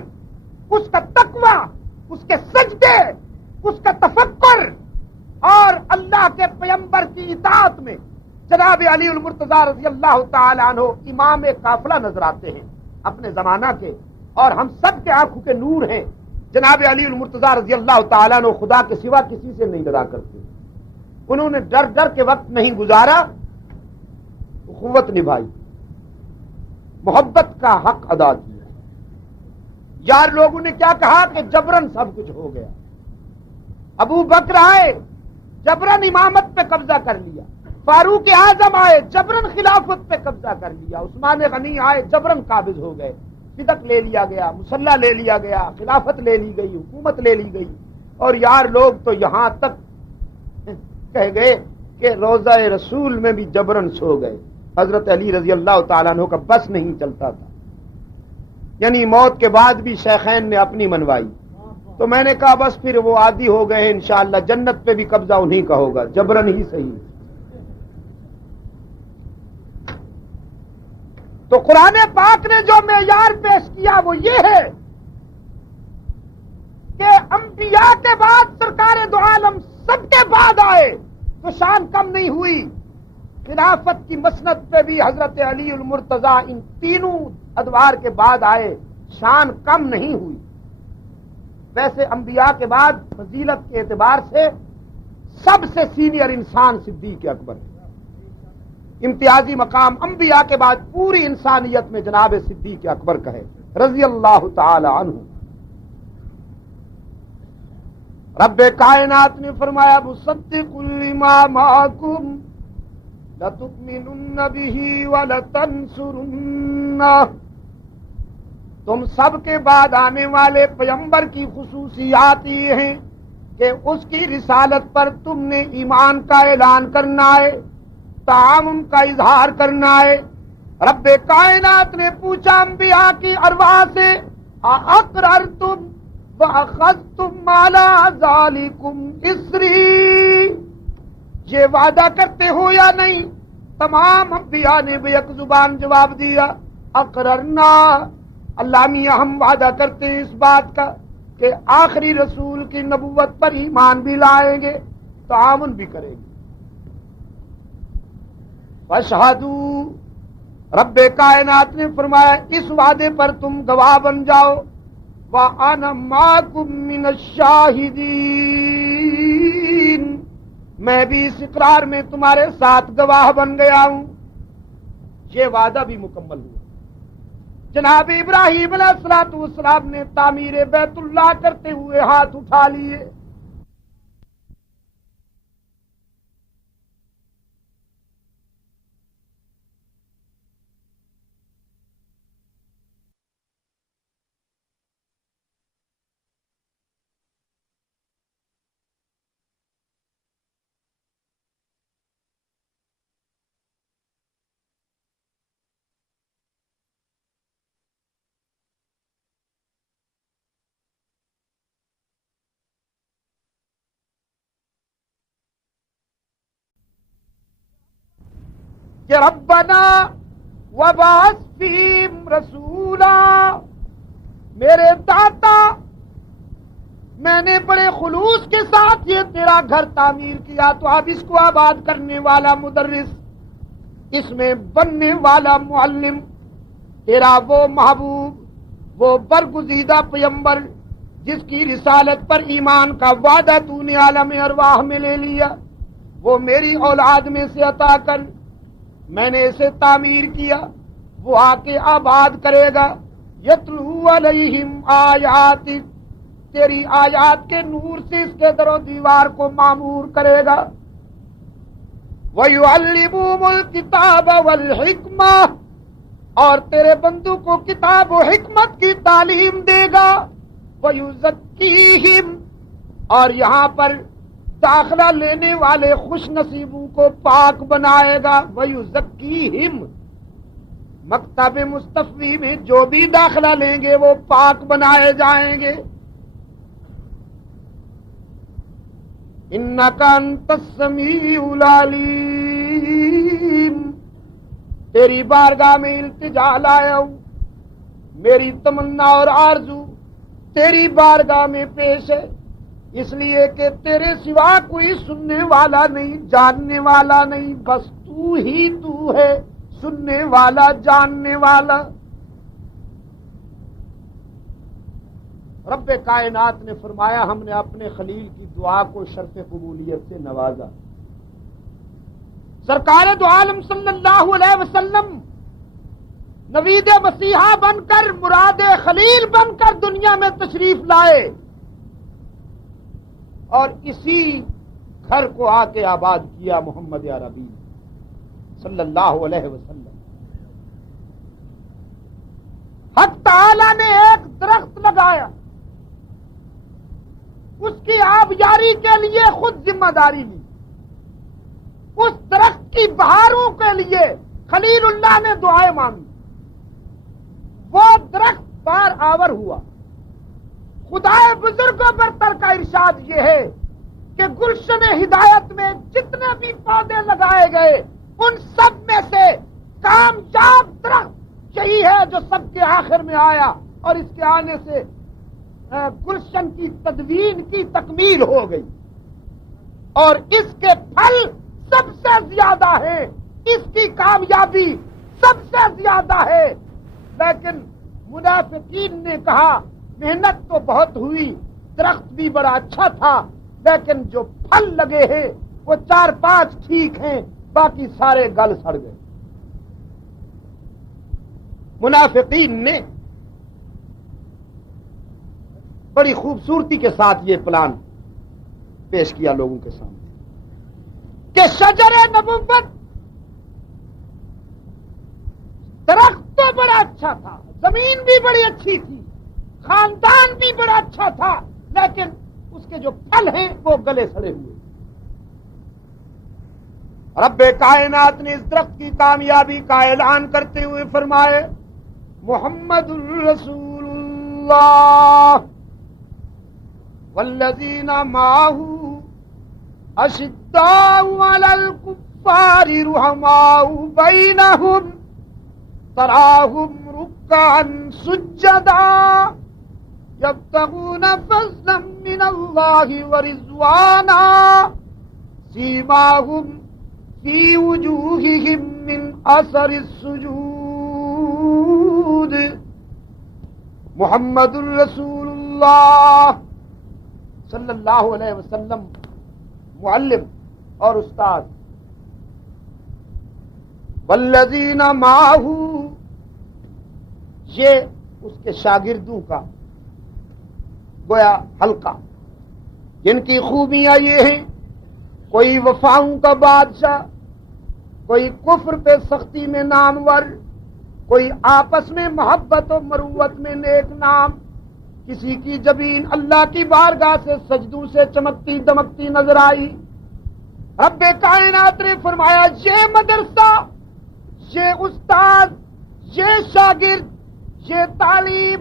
اس کا تقوی, اس کے سجدے, اس کا تفکر اور اللہ کے پیغمبر کی اطاعت میں جناب علی المرتضیٰ رضی اللہ تعالی عنہ امام قافلہ نظر آتے ہیں اپنے زمانہ کے, اور ہم سب کے آنکھوں کے نور ہیں. جناب علی المرتضیٰ رضی اللہ تعالیٰ عنہ خدا کے سوا کسی سے نہیں ڈرا کرتے. انہوں نے ڈر ڈر کے وقت نہیں گزارا, اخوت نبھائی, محبت کا حق ادا کیا. یار لوگوں نے کیا کہا کہ جبرن سب کچھ ہو گیا. ابو بکر آئے, جبرن امامت پہ قبضہ کر لیا. فاروق اعظم آئے, جبرن خلافت پہ قبضہ کر لیا. عثمان غنی آئے, جبرن قابض ہو گئے. صدق لے لیا گیا, مسلح لے لیا گیا, خلافت لے لی گئی, حکومت لے لی گئی. اور یار لوگ تو یہاں تک کہہ گئے کہ روضہ رسول میں بھی جبرن سو گئے. حضرت علی رضی اللہ تعالیٰ عنہ کا بس نہیں چلتا تھا, یعنی موت کے بعد بھی شیخین نے اپنی منوائی. تو میں نے کہا بس پھر وہ عادی ہو گئے ہیں, انشاءاللہ جنت پہ بھی قبضہ انہی کا ہوگا, جبرن ہی صحیح. تو قرآن پاک نے جو معیار پیش کیا وہ یہ ہے کہ انبیاء کے بعد سرکار دو عالم سب کے بعد آئے تو شان کم نہیں ہوئی. خلافت کی مسند پہ بھی حضرت علی المرتضیٰ ان تینوں ادوار کے بعد آئے, شان کم نہیں ہوئی. ویسے انبیاء کے بعد فضیلت کے اعتبار سے سب سے سینئر انسان صدیق اکبر ہے. امتیازی مقام انبیاء کے بعد پوری انسانیت میں جناب صدیق اکبر کا ہے رضی اللہ تعالی عنہ. رب کائنات نے فرمایا مصدق لما معکم لتؤمنن به ولتنصرنہ. تم سب کے بعد آنے والے پیغمبر کی خصوصیات یہ ہیں کہ اس کی رسالت پر تم نے ایمان کا اعلان کرنا ہے, تعاون کا اظہار کرنا ہے. رب کائنات نے پوچھا انبیاء کی ارواح سے اقررتم واخذتم علی ذالکم اصری, یہ وعدہ کرتے ہو یا نہیں؟ تمام انبیاء نے بے یک زبان جواب دیا اقررنا, اللہ میاں ہم وعدہ کرتے ہیں اس بات کا کہ آخری رسول کی نبوت پر ایمان بھی لائیں گے, تعاون بھی کریں گے. فاشہدوا, رب کائنات نے فرمایا اس وعدے پر تم گواہ بن جاؤ. وَأَنَا مَعَكُم مِّنَ الشَّاهِدِينَ, میں بھی اس اقرار میں تمہارے ساتھ گواہ بن گیا ہوں. یہ وعدہ بھی مکمل ہوا. جناب ابراہیم علیہ الصلوۃ والسلام نے تعمیر بیت اللہ کرتے ہوئے ہاتھ اٹھا لیے. کہ ربنا وبعث فیہم رسولا، میرے داتا میں نے بڑے خلوص کے ساتھ یہ تیرا گھر تعمیر کیا، تو اب اس کو آباد کرنے والا مدرس، اس میں بننے والا معلم، تیرا وہ محبوب، وہ برگزیدہ پیمبر جس کی رسالت پر ایمان کا وعدہ تو نے عالم ارواح میں لے لیا، وہ میری اولاد میں سے عطا کر، میں نے اسے تعمیر کیا، وہ آ کے آباد کرے گا، یتلو علیہم آیاتک، تیری آیات کے نور سے اس کے در و دیوار کو معمور کرے گا، وَيُعَلِّمُهُمُ الْكِتَابَ وَالْحِكْمَةَ، اور تیرے بندوں کو کتاب و حکمت کی تعلیم دے گا، وَيُزَكِّيهِمْ، اور یہاں پر داخلہ لینے والے خوش نصیبوں کو پاک بنائے گا، وَيُزَكِّيهِمْ، مکتب مصطفی میں جو بھی داخلہ لیں گے وہ پاک بنائے جائیں گے، انک انت السمیع العلیم، تیری بارگاہ میں التجا لایا ہوں، میری تمنا اور آرزو تیری بارگاہ میں پیش ہے، اس لیے کہ تیرے سوا کوئی سننے والا نہیں، جاننے والا نہیں، بس تو ہی تو ہے سننے والا، جاننے والا۔ رب کائنات نے فرمایا ہم نے اپنے خلیل کی دعا کو شرط قبولیت سے نوازا۔ سرکار دو عالم صلی اللہ علیہ وسلم نوید مسیحا بن کر، مراد خلیل بن کر دنیا میں تشریف لائے، اور اسی گھر کو آ کے آباد کیا محمد عربی صلی اللہ علیہ وسلم۔ حق تعالی نے ایک درخت لگایا، اس کی آبیاری کے لیے خود ذمہ داری لی، اس درخت کی بہاروں کے لیے خلیل اللہ نے دعائیں مانگی، وہ درخت بار آور ہوا۔ خدائے بزرگوں برتر کا ارشاد یہ ہے کہ گلشن ہدایت میں جتنے بھی پودے لگائے گئے ان سب میں سے کامیاب درخت یہی ہے جو سب کے آخر میں آیا، اور اس کے آنے سے گلشن کی تدوین کی تکمیل ہو گئی، اور اس کے پھل سب سے زیادہ ہیں، اس کی کامیابی سب سے زیادہ ہے۔ لیکن منافقین نے کہا محنت تو بہت ہوئی، درخت بھی بڑا اچھا تھا، لیکن جو پھل لگے ہیں وہ 4-5 ٹھیک ہیں، باقی سارے گل سڑ گئے۔ منافقین نے بڑی خوبصورتی کے ساتھ یہ پلان پیش کیا لوگوں کے سامنے کہ شجر نبوت، درخت تو بڑا اچھا تھا، زمین بھی بڑی اچھی تھی، خاندان بھی بڑا اچھا تھا، لیکن اس کے جو پھل ہیں وہ گلے سڑے ہوئے۔ رب کائنات نے اس درخت کی کامیابی کا اعلان کرتے ہوئے فرمائے محمد الرسول اللہ والذین معہ اشداء علی الکفار رحماء بینہم تراہم رکعا سجدا یبتغون فضلا من اللہ ورضوانا سیماہم فی وجوہہم من اثر السجود۔ محمد الرسول اللہ صلی اللہ علیہ وسلم معلم اور استاد، والذین معہ، یہ اس کے شاگردوں کا گویا حلقہ، جن کی خوبیاں یہ ہیں کوئی وفاؤں کا بادشاہ، کوئی کفر پہ سختی میں نامور، کوئی آپس میں محبت و مروت میں نیک نام، کسی کی جبین اللہ کی بارگاہ سے سجدوں سے چمکتی دمکتی نظر آئی۔ رب کائنات نے فرمایا یہ مدرسہ، یہ استاد، یہ شاگرد، یہ تعلیم،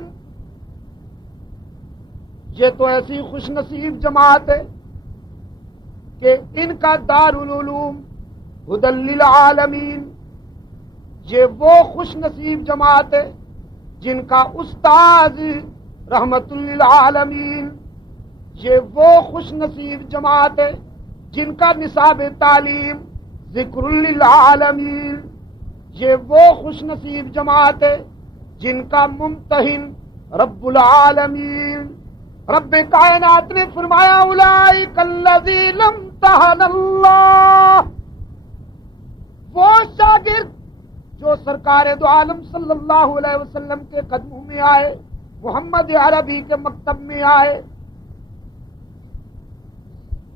یہ تو ایسی خوش نصیب جماعت ہے کہ ان کا دارالعلوم ہدی للعالمین، یہ وہ خوش نصیب جماعت ہے جن کا استاذ رحمت للعالمین، یہ وہ خوش نصیب جماعت ہے جن کا نصاب تعلیم ذکر للعالمین، یہ وہ خوش نصیب جماعت ہے جن کا ممتحن رب العالمین۔ رب کائنات نے فرمایا اولئک الذین امتحن اللہ، وہ شاگرد جو سرکار دو عالم صلی اللہ علیہ وسلم کے قدموں میں آئے، محمد عربی کے مکتب میں آئے،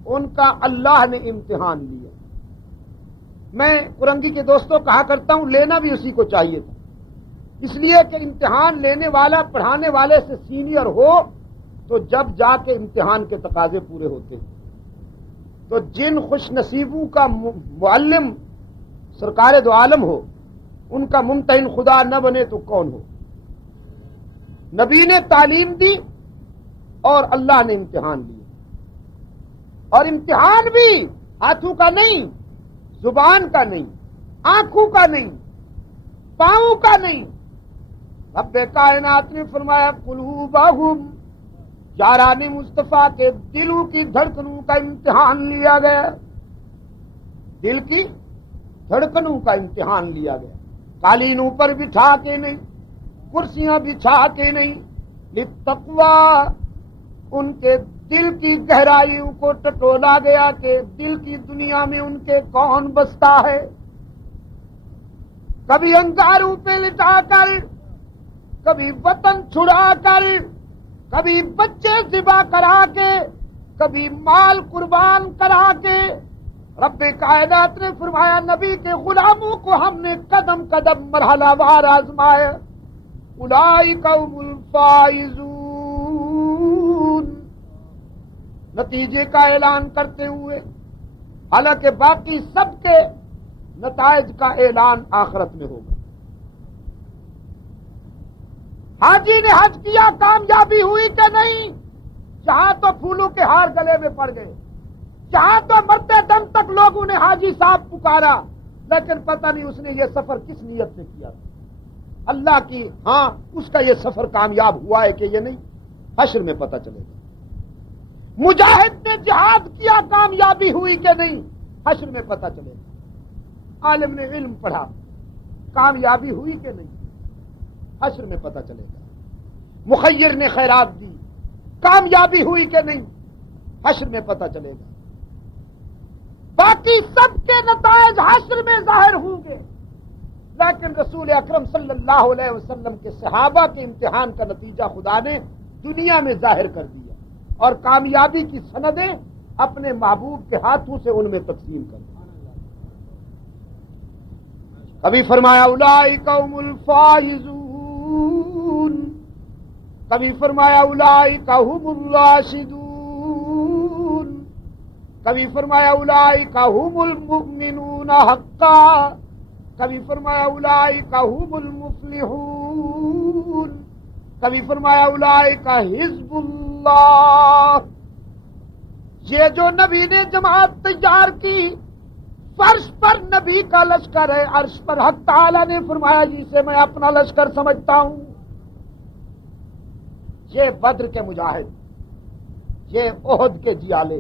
ان کا اللہ نے امتحان لیا۔ میں کرنگی کے دوستوں کہا کرتا ہوں لینا بھی اسی کو چاہیے تھا، اس لیے کہ امتحان لینے والا پڑھانے والے سے سینئر ہو تو جب جا کے امتحان کے تقاضے پورے ہوتے ہیں۔ تو جن خوش نصیبوں کا معلم سرکار دو عالم ہو، ان کا ممتحن خدا نہ بنے تو کون ہو؟ نبی نے تعلیم دی اور اللہ نے امتحان لیا، اور امتحان بھی ہاتھوں کا نہیں، زبان کا نہیں، آنکھوں کا نہیں، پاؤں کا نہیں۔ رب کائنات نے فرمایا قلوبہم، یاران مصطفیٰ کے دلوں کی دھڑکنوں کا امتحان لیا گیا، دل کی دھڑکنوں کا امتحان لیا گیا، قالینوں پر بٹھا کے نہیں، کرسیاں بچھا کے نہیں، للتقوی، ان کے دل کی گہرائیوں کو ٹٹولا گیا کہ دل کی دنیا میں ان کے کون بستا ہے۔ کبھی انگاروں پہ لٹا کر، کبھی وطن چھڑا کر، کبھی بچے ذبح کرا کے، کبھی مال قربان کرا کے، رب کائنات نے فرمایا نبی کے غلاموں کو ہم نے قدم قدم مرحلہ وار آزمایا۔ اولئک هم الفائزون، نتیجے کا اعلان کرتے ہوئے، حالانکہ باقی سب کے نتائج کا اعلان آخرت میں ہوگا۔ حاجی نے حج کیا، کامیابی ہوئی کہ نہیں؟ جہاں تو پھولوں کے ہار گلے میں پڑ گئے، جہاں تو مرتے دم تک لوگوں نے حاجی صاحب پکارا، لیکن پتہ نہیں اس نے یہ سفر کس نیت سے کیا تھا۔ اللہ کی ہاں اس کا یہ سفر کامیاب ہوا ہے کہ یہ نہیں، حشر میں پتہ چلے گا۔ مجاہد نے جہاد کیا، کامیابی ہوئی کہ نہیں، حشر میں پتہ چلے گا۔ عالم نے علم پڑھا، کامیابی ہوئی کہ نہیں، حشر میں پتہ چلے گا۔ مخیر نے خیرات دی، کامیابی ہوئی کہ نہیں، حشر میں پتہ چلے گا۔ باقی سب کے نتائج حشر میں ظاہر ہوں گے، لیکن رسول اکرم صلی اللہ علیہ وسلم کے صحابہ کے امتحان کا نتیجہ خدا نے دنیا میں ظاہر کر دیا، اور کامیابی کی سندیں اپنے محبوب کے ہاتھوں سے ان میں تقسیم کر دی۔ کبھی فرمایا اولئک هم الفائزون، کبھی فرمایا اولئک هم الراشدون، کبھی فرمایا اولئک هم المؤمنون حقا، کبھی فرمایا اولئک هم المفلحون، کبھی فرمایا اولئک حزب اللہ۔ یہ جو نبی نے جماعت تیار کی، فرش پر نبی کا لشکر ہے، عرش پر حق تعالی نے فرمایا جسے میں اپنا لشکر سمجھتا ہوں۔ یہ بدر کے مجاہد، یہ احد کے جیالے،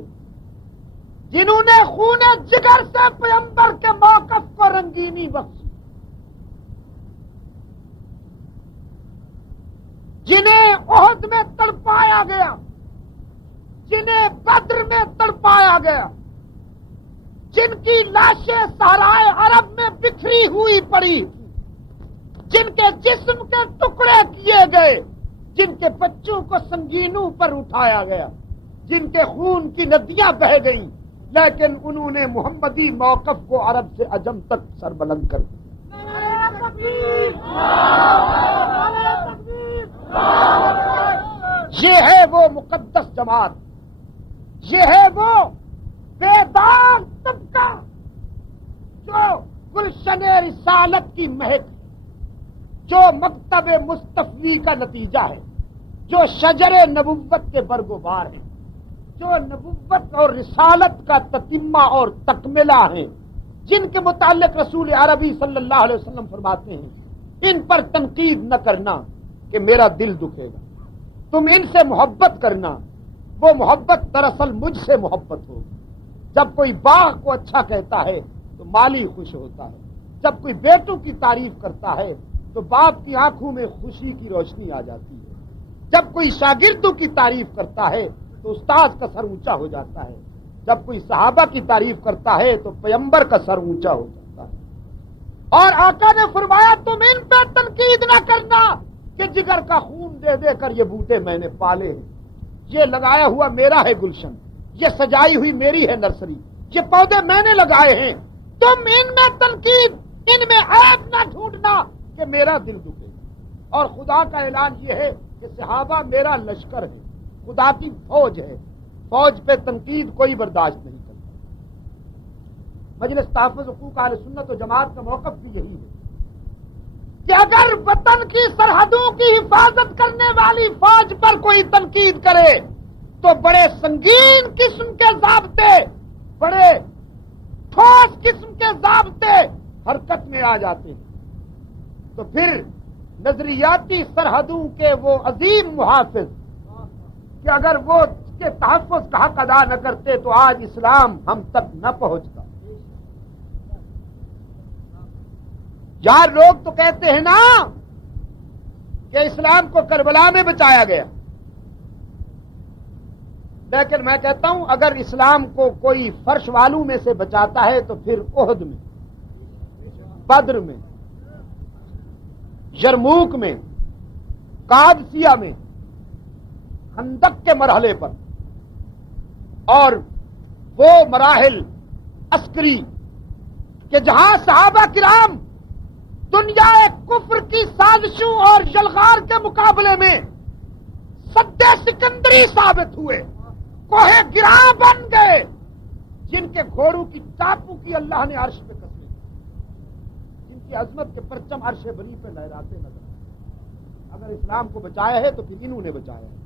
جنہوں نے خون جگر سے پیغمبر کے موقف کو رنگینی بخشی، جنہیں احد میں تڑپایا گیا، جنہیں بدر میں تڑپایا گیا، جن کی لاشیں صحرائے عرب میں بکھری ہوئی پڑی، جن کے جسم کے ٹکڑے کیے گئے، جن کے بچوں کو سنگینوں پر اٹھایا گیا، جن کے خون کی ندیاں بہہ گئیں، لیکن انہوں نے محمدی موقف کو عرب سے عجم تک سربلند کر دیا۔ یہ ہے وہ مقدس جماعت، یہ ہے وہ بیدار طبقہ جو گلشن رسالت کی مہک، جو مکتب مصطفی کا نتیجہ ہے، جو شجر نبوت کے برگ و بار ہیں، جو نبوت اور رسالت کا تتمہ اور تکملہ ہیں، جن کے متعلق رسول عربی صلی اللہ علیہ وسلم فرماتے ہیں ان پر تنقید نہ کرنا کہ میرا دل دکھے گا، تم ان سے محبت کرنا، وہ محبت دراصل مجھ سے محبت ہو۔ جب کوئی باغ کو اچھا کہتا ہے تو مالی خوش ہوتا ہے، جب کوئی بیٹوں کی تعریف کرتا ہے تو باپ کی آنکھوں میں خوشی کی روشنی آ جاتی ہے، جب کوئی شاگردوں کی تعریف کرتا ہے تو استاد کا سر اونچا ہو جاتا ہے، جب کوئی صحابہ کی تعریف کرتا ہے تو پیغمبر کا سر اونچا ہو جاتا ہے۔ اور آقا نے فرمایا تم ان پہ تنقید نہ کرنا کہ جگر کا خون دے دے کر یہ بوٹے میں نے پالے ہیں، یہ لگایا ہوا میرا ہے گلشن، یہ سجائی ہوئی میری ہے نرسری، یہ پودے میں نے لگائے ہیں، تم ان میں تنقید، ان میں عیب نہ ڈھونڈنا کہ میرا دل دکھے۔ اور خدا کا اعلان یہ ہے کہ صحابہ میرا لشکر ہے، خدا کی فوج ہے، فوج پہ تنقید کوئی برداشت نہیں کرتا۔ مجلس تحفظ حقوق اہل سنت و جماعت کا موقف بھی یہی ہے کہ اگر وطن کی سرحدوں کی حفاظت کرنے والی فوج پر کوئی تنقید کرے تو بڑے سنگین قسم کے ضابطے، بڑے ٹھوس قسم کے ضابطے حرکت میں آ جاتے ہیں، تو پھر نظریاتی سرحدوں کے وہ عظیم محافظ کہ اگر وہ اس کے تحفظ کا حق ادا نہ کرتے تو آج اسلام ہم تک نہ پہنچتا۔ یار لوگ تو کہتے ہیں نا کہ اسلام کو کربلا میں بچایا گیا، لیکن میں کہتا ہوں اگر اسلام کو کوئی فرش والوں میں سے بچاتا ہے تو پھر احد میں، بدر میں، یرموک میں، قادسیہ میں، خندق کے مرحلے پر، اور وہ مراحل عسکری کہ جہاں صحابہ کرام دنیا کفر کی سازشوں اور یلغار کے مقابلے میں سد سکندری ثابت ہوئے، کوہ گرا بن گئے، جن کے گھوڑوں کی ٹاپو کی اللہ نے عرش پہ کسے، جن کی عظمت کے پرچم عرش بری پہ لہراتے نظر آئے۔ اگر اسلام کو بچایا ہے تو پھر انہوں نے بچایا ہے۔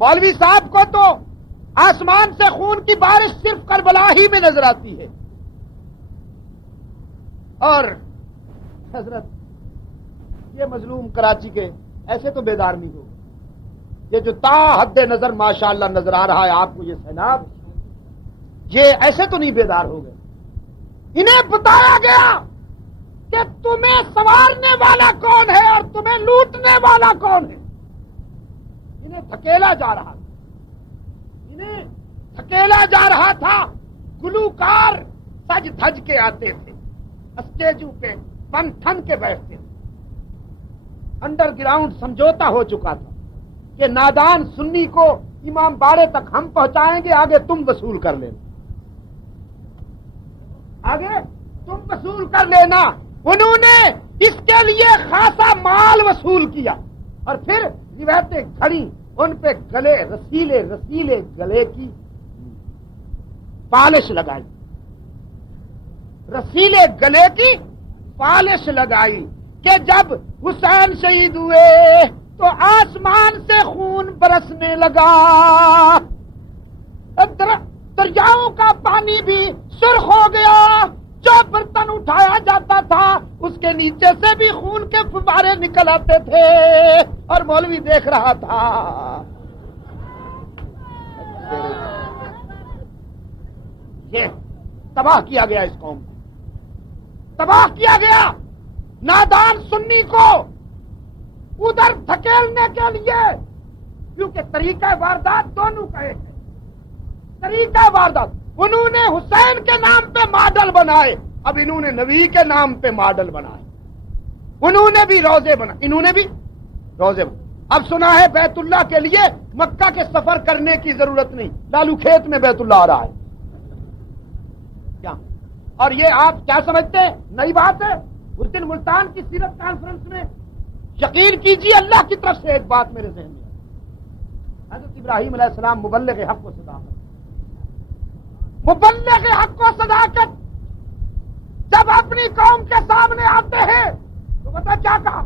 مولوی صاحب کو تو آسمان سے خون کی بارش صرف کربلا ہی میں نظر آتی ہے، اور حضرت یہ مظلوم کراچی کے ایسے تو بیدار نہیں ہو، یہ جو تا حد نظر ماشاءاللہ نظر آ رہا ہے آپ کو، یہ سیلاب، یہ ایسے تو نہیں بیدار ہو گئے۔ انہیں بتایا گیا کہ تمہیں سنوارنے والا کون ہے اور تمہیں لوٹنے والا کون ہے۔ انہیں دھکیلا جا رہا تھا، انہیں دھکیلا جا رہا تھا۔ گلوکار سج دھج کے آتے تھے، اسٹیجوں پہ بن ٹھن کے بیٹھتے تھے۔ انڈر گراؤنڈ سمجھوتا ہو چکا تھا کہ نادان سنی کو امام باڑے تک ہم پہنچائیں گے، آگے تم وصول کر لینا، آگے تم وصول کر لینا۔ انہوں نے اس کے لیے خاصا مال وصول کیا اور پھر روایتیں کھڑی، ان پہ گلے رسیلے رسیلے گلے کی پالش لگائی، رسیلے گلے کی پالش لگائی کہ جب حسین شہید ہوئے تو آسمان سے خون برسنے لگا، دریاؤں کا پانی بھی سرخ ہو گیا، جو برتن اٹھایا جاتا تھا اس کے نیچے سے بھی خون کے فوارے نکل آتے تھے، اور مولوی دیکھ رہا تھا۔ یہ تباہ کیا گیا، اس قوم کو تباہ کیا گیا۔ نادان سنی کو ادھر دھکیلنے کے لیے، کیونکہ طریقہ واردات دونوں کا ایک ہے، طریقہ واردات۔ انہوں نے حسین کے نام پہ ماڈل بنائے، اب انہوں نے نبی کے نام پہ ماڈل بنائے، انہوں نے بھی روزے بنائے، انہوں نے بھی روزے بنائے۔ اب سنا ہے بیت اللہ کے لیے مکہ کے سفر کرنے کی ضرورت نہیں، لالو کھیت میں بیت اللہ آ رہا ہے کیا؟ اور یہ آپ کیا سمجھتے ہیں نئی بات ہے؟ اس دن ملتان کی سیرت کانفرنس میں یقین کیجیے اللہ کی طرف سے ایک بات میرے ذہن میں، حضرت ابراہیم علیہ السلام مبلغ حق و صداقت، مبلغ حق و صداقت جب اپنی قوم کے سامنے آتے ہیں تو پتہ کیا کہا؟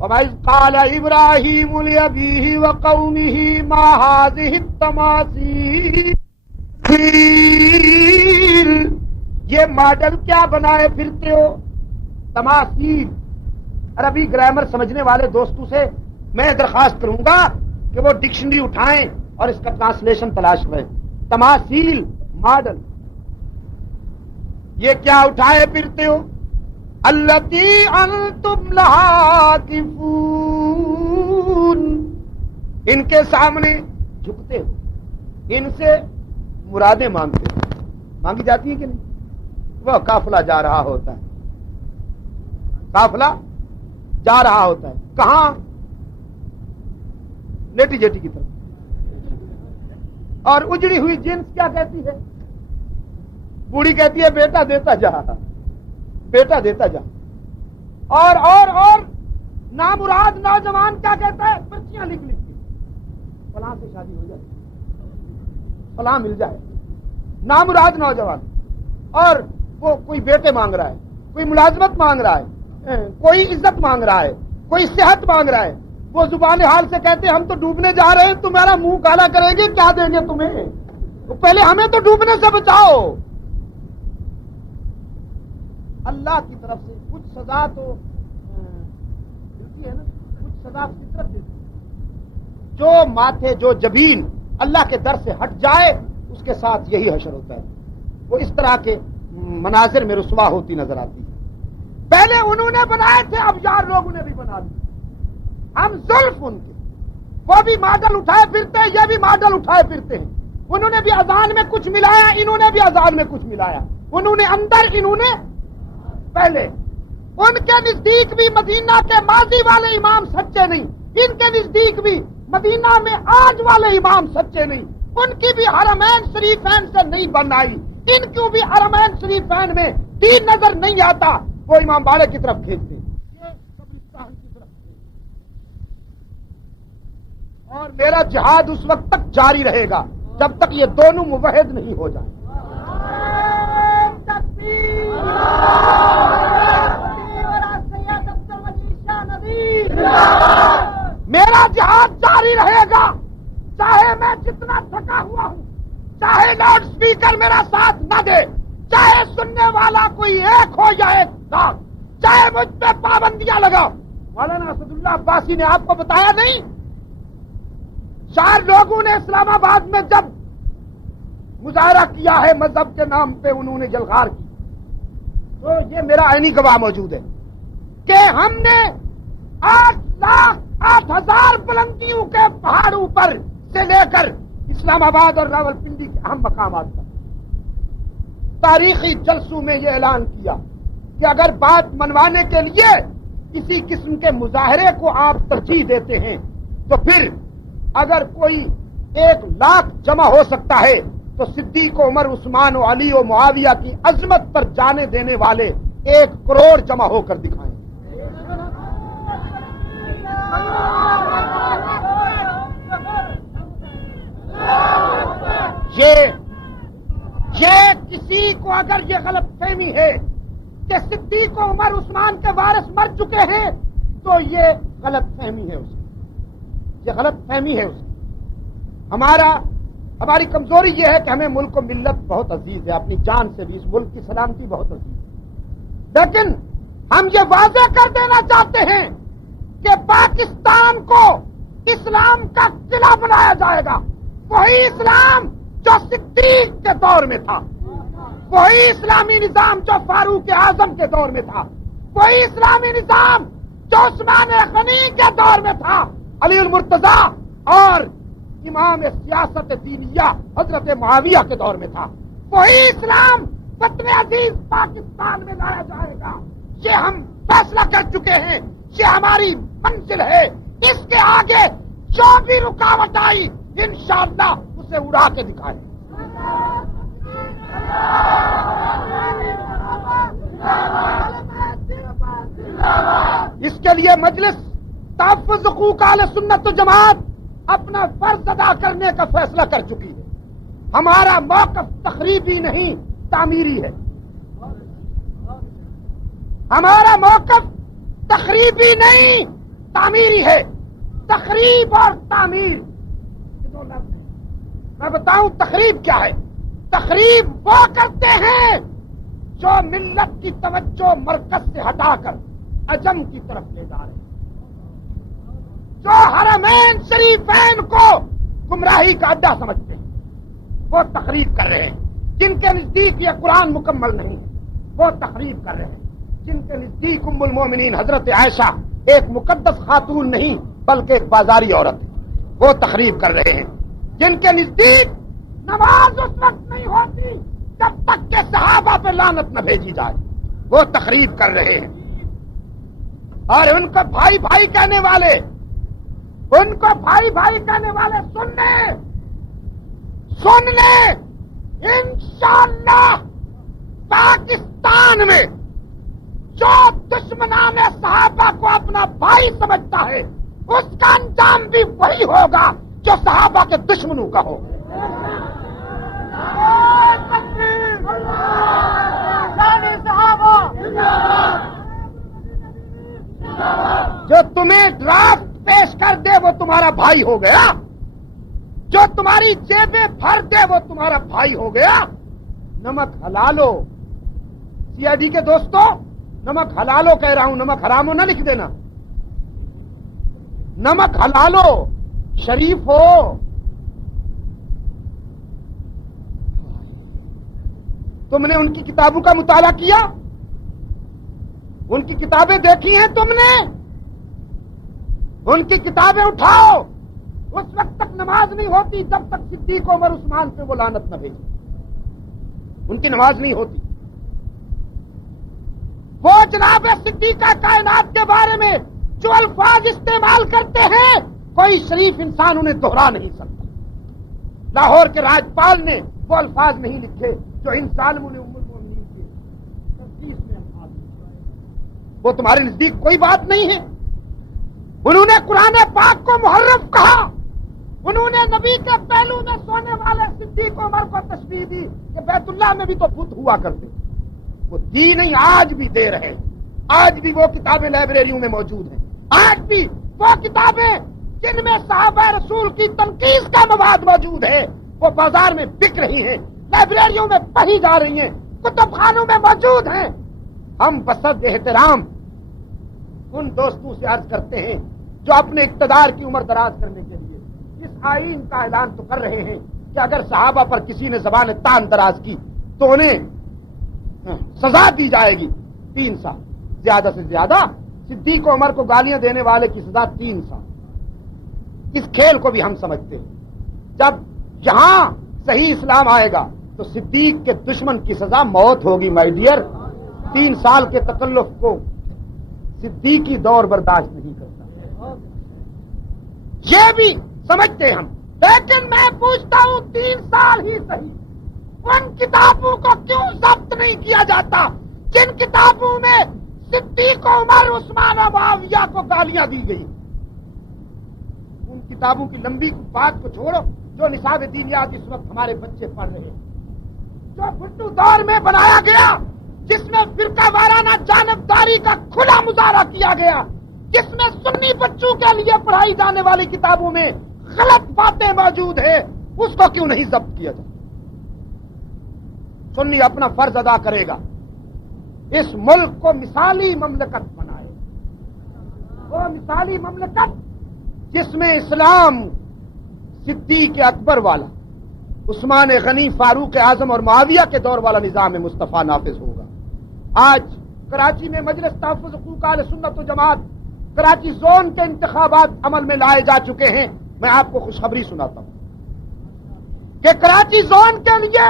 وَإِذْ قَالَ إِبْرَاهِيمُ لِأَبِيهِ وَقَوْمِهِ مَا هَٰذِهِ التَّمَاثِيلُ تماثیل، یہ ماڈل کیا بنائے پھرتے ہو؟ تماثیل، عربی گرامر سمجھنے والے دوستوں سے میں درخواست کروں گا کہ وہ ڈکشنری اٹھائیں اور اس کا ٹرانسلیشن تلاش کریں. تماثیل، ماڈل، یہ کیا اٹھائے پھرتے ہو؟ التی انتم لہا عاکفون، ان کے سامنے جھکتے ہو، ان سے مرادیں مانگتے ہو. مانگی جاتی ہیں کہ نہیں؟ وہ قافلہ جا رہا ہوتا ہے، قافلہ جا رہا ہوتا ہے کہاں؟ لیٹی جیٹی کی طرف. اور اجڑی ہوئی جنس کیا کہتی ہے؟ بوڑھی کہتی ہے بیٹا دیتا جا، بیٹا دیتا جا. اور نامراد نوجوان کیا کہتا ہے؟ پرچیاں لکھ لکھ کے فلاں سے شادی ہو جائے، فلاں مل جائے. نامراد نوجوان. اور وہ کوئی بیٹے مانگ رہا ہے، کوئی ملازمت مانگ رہا ہے، کوئی عزت مانگ رہا ہے، کوئی صحت مانگ رہا ہے. وہ زبان حال سے کہتے ہیں ہم تو ڈوبنے جا رہے ہیں، تمہارا منہ کالا کریں گے، کیا دیں گے تمہیں؟ تو پہلے ہمیں تو ڈوبنے سے بچاؤ. اللہ کی طرف سے کچھ سزا تو ملتی ہے نا، کچھ سزا فطرت دیتی ہے. جو ماتھے، جو جبین اللہ کے در سے ہٹ جائے اس کے ساتھ یہی حشر ہوتا ہے. وہ اس طرح کے مناظر میں رسوا ہوتی نظر آتی ہے. پہلے انہوں نے بنائے تھے، اب یار لوگوں نے بھی بنا دی. ہم زلف ان کے، وہ بھی ماڈل اٹھائے پھرتے ہیں، یہ بھی ماڈل اٹھائے پھرتے ہیں. انہوں نے بھی اذان میں کچھ ملایا، انہوں نے بھی اذان میں کچھ ملایا. انہوں نے اندر، انہوں نے پہلے. ان کے نزدیک بھی مدینہ کے ماضی والے امام سچے نہیں، ان کے نزدیک بھی مدینہ میں آج والے امام سچے نہیں. ان کی بھی حرمین شریفین سے نہیں بن آئی، ان کو بھی حرمین شریفین میں دین نظر نہیں آتا. وہ امام باڑے کی طرف کھینچتے، یہ قبرستان کی طرف. اور میرا جہاد اس وقت تک جاری رہے گا جب تک یہ دونوں موحد نہیں ہو جائیں. میرا جہاد جاری رہے گا چاہے میں جتنا تھکا ہوا ہوں، چاہے لاؤڈ سپیکر میرا ساتھ نہ دے، چاہے سننے والا کوئی ایک ہو یا ایک لاکھ، چاہے مجھ پہ پابندیاں لگاؤ. مولانا اسد اللہ عباسی نے آپ کو بتایا نہیں؟ 4 لوگوں نے اسلام آباد میں جب مظاہرہ کیا ہے مذہب کے نام پہ، انہوں نے جلغار کی. تو یہ میرا عینی گواہ موجود ہے کہ ہم نے 8,00,000 بلندیوں کے پہاڑوں پر سے لے کر اسلام آباد اور راولپنڈی کے اہم مقامات پر تاریخی جلسوں میں یہ اعلان کیا کہ اگر بات منوانے کے لیے کسی قسم کے مظاہرے کو آپ ترجیح دیتے ہیں تو پھر اگر کوئی 1,00,000 جمع ہو سکتا ہے تو صدیق و عمر، عثمان و علی و معاویہ کی عظمت پر جانے دینے والے 1 کروڑ جمع ہو کر دکھائیں. یہ کسی کو اگر یہ غلط فہمی ہے کہ صدیق و عمر عثمان کے وارث مر چکے ہیں تو یہ غلط فہمی ہے اس کی، یہ غلط فہمی ہے اس کی. ہماری کمزوری یہ ہے کہ ہمیں ملک و ملت بہت عزیز ہے، اپنی جان سے بھی اس ملک کی سلامتی بہت عزیز ہے. لیکن ہم یہ واضح کر دینا چاہتے ہیں کہ پاکستان کو اسلام کا قلعہ بنایا جائے گا. وہی اسلام جو صدیق کے دور میں تھا، وہی اسلامی نظام جو فاروق اعظم کے دور میں تھا، وہی اسلامی نظام جو عثمان غنی کے دور میں تھا، علی المرتضیٰ اور امام سیاست دینیہ حضرت معاویہ کے دور میں تھا. وہی اسلام وطن عزیز پاکستان میں لایا جائے گا. یہ ہم فیصلہ کر چکے ہیں، یہ ہماری منزل ہے. اس کے آگے جو بھی رکاوٹ آئی انشاءاللہ اسے اڑا کے دکھائیں. اس کے لیے مجلس تحفظ حقوق اہل سنت و جماعت اپنا فرض ادا کرنے کا فیصلہ کر چکی ہے. ہمارا موقف تخریبی نہیں تعمیری ہے. ہمارا موقف تخریبی نہیں تعمیری ہے. تخریب اور تعمیر دو لفظ ہیں. میں بتاؤں تخریب کیا ہے. تخریب وہ کرتے ہیں جو ملت کی توجہ مرکز سے ہٹا کر عجم کی طرف لے جا رہے ہیں، جو حرمین شریفین کو گمراہی کا اڈا سمجھتے ہیں وہ تخریب کر رہے ہیں، جن کے نزدیک یہ قرآن مکمل نہیں ہے وہ تخریب کر رہے ہیں، جن کے نزدیک ام المومنین حضرت عائشہ ایک مقدس خاتون نہیں بلکہ ایک بازاری عورت ہے وہ تخریب کر رہے ہیں، جن کے نزدیک نماز اس وقت نہیں ہوتی جب تک کہ صحابہ پہ لعنت نہ بھیجی جائے وہ تخریب کر رہے ہیں، اور ان کو بھائی بھائی کہنے والے، ان کو بھائی بھائی کہنے والے سن لیں انشاءاللہ پاکستان میں جو دشمنان صحابہ کو اپنا بھائی سمجھتا ہے اس کا انجام بھی وہی ہوگا جو صحابہ کے دشمنوں کا ہوگا۔ جو تمہیں ڈرافٹ پیش کر دے وہ تمہارا بھائی ہو گیا، جو تمہاری جیبیں بھر دے وہ تمہارا بھائی ہو گیا۔ نمک حلالو، سی آئی ڈی کے دوستوں نمک حلالو کہہ رہا ہوں، نمک حرامو نہ لکھ دینا، نمک حلالو، شریف ہو۔ تم نے ان کی کتابوں کا مطالعہ کیا؟ ان کی کتابیں دیکھی ہیں تم نے؟ ان کی کتابیں اٹھاؤ۔ اس وقت تک نماز نہیں ہوتی جب تک صدیق عمر عثمان پہ وہ لعنت نہ بھیجے، ان کی نماز نہیں ہوتی۔ وہ جناب صدیقہ کائنات کے بارے میں جو الفاظ استعمال کرتے ہیں کوئی شریف انسان انہیں دوہرا نہیں سکتا۔ لاہور کے راجپال نے وہ الفاظ نہیں لکھے جو ان ظالموں نے ام المومنین کے تفسیر میں الفاظ لکھے، وہ تمہارے نزدیک کوئی بات نہیں ہے۔ انہوں نے قرآن پاک کو محرف کہا، انہوں نے نبی کے پہلو میں سونے والے صدیق عمر کو تشبیہ دی کہ بیت اللہ میں بھی تو بت ہوا کرتے، وہ دی نہیں، آج بھی دے رہے، آج بھی وہ کتابیں لائبریریوں میں موجود ہیں، آج بھی وہ کتابیں جن میں صحابہ رسول کی تنقید کا مواد موجود ہے وہ بازار میں بک رہی ہیں، لائبریریوں میں پڑھی جا رہی ہیں، کتب خانوں میں موجود ہیں۔ ہم بصد احترام ان دوستوں سے عرض کرتے ہیں جو اپنے اقتدار کی عمر دراز کرنے کے لیے اس آئین کا اعلان تو کر رہے ہیں کہ اگر صحابہ پر کسی نے زبان تان دراز کی تو انہیں سزا دی جائے گی 3 سال، زیادہ سے زیادہ صدیق عمر کو گالیاں دینے والے کی سزا 3 سال۔ اس کھیل کو بھی ہم سمجھتے ہیں۔ جب یہاں صحیح اسلام آئے گا تو صدیق کے دشمن کی سزا موت ہوگی مائی ڈیئر۔ 3 سال کے تکلف کو صدیقی دور برداشت نہیں کرتا، یہ بھی سمجھتے ہم، لیکن میں پوچھتا ہوں 3 سال ہی صحیح، ان کتابوں کو کیوں ضبط نہیں کیا جاتا جن کتابوں میں صدیق عمر عثمان و معاویہ کو گالیاں دی گئی؟ ان کتابوں کی لمبی بات کو چھوڑو جو نصاب دینیات اس وقت ہمارے بچے پڑھ رہے ہیں، جو بھٹو دور میں بنایا گیا، جس میں فرقہ وارانہ جانبداری کا کھلا مظاہرہ کیا گیا، جس میں سنی بچوں کے لیے پڑھائی جانے والی کتابوں میں غلط باتیں موجود ہیں، اس کو کیوں نہیں ضبط کیا جائے؟ سنی اپنا فرض ادا کرے گا، اس ملک کو مثالی مملکت بنائے، وہ مثالی مملکت جس میں اسلام صدیق اکبر والا، عثمان غنی، فاروق اعظم اور معاویہ کے دور والا نظام مصطفیٰ نافذ ہوگا۔ آج کراچی میں مجلس تحفظ حقوق اہل سنت و جماعت کراچی زون کے انتخابات عمل میں لائے جا چکے ہیں۔ میں آپ کو خوشخبری سناتا ہوں کہ کراچی زون کے لیے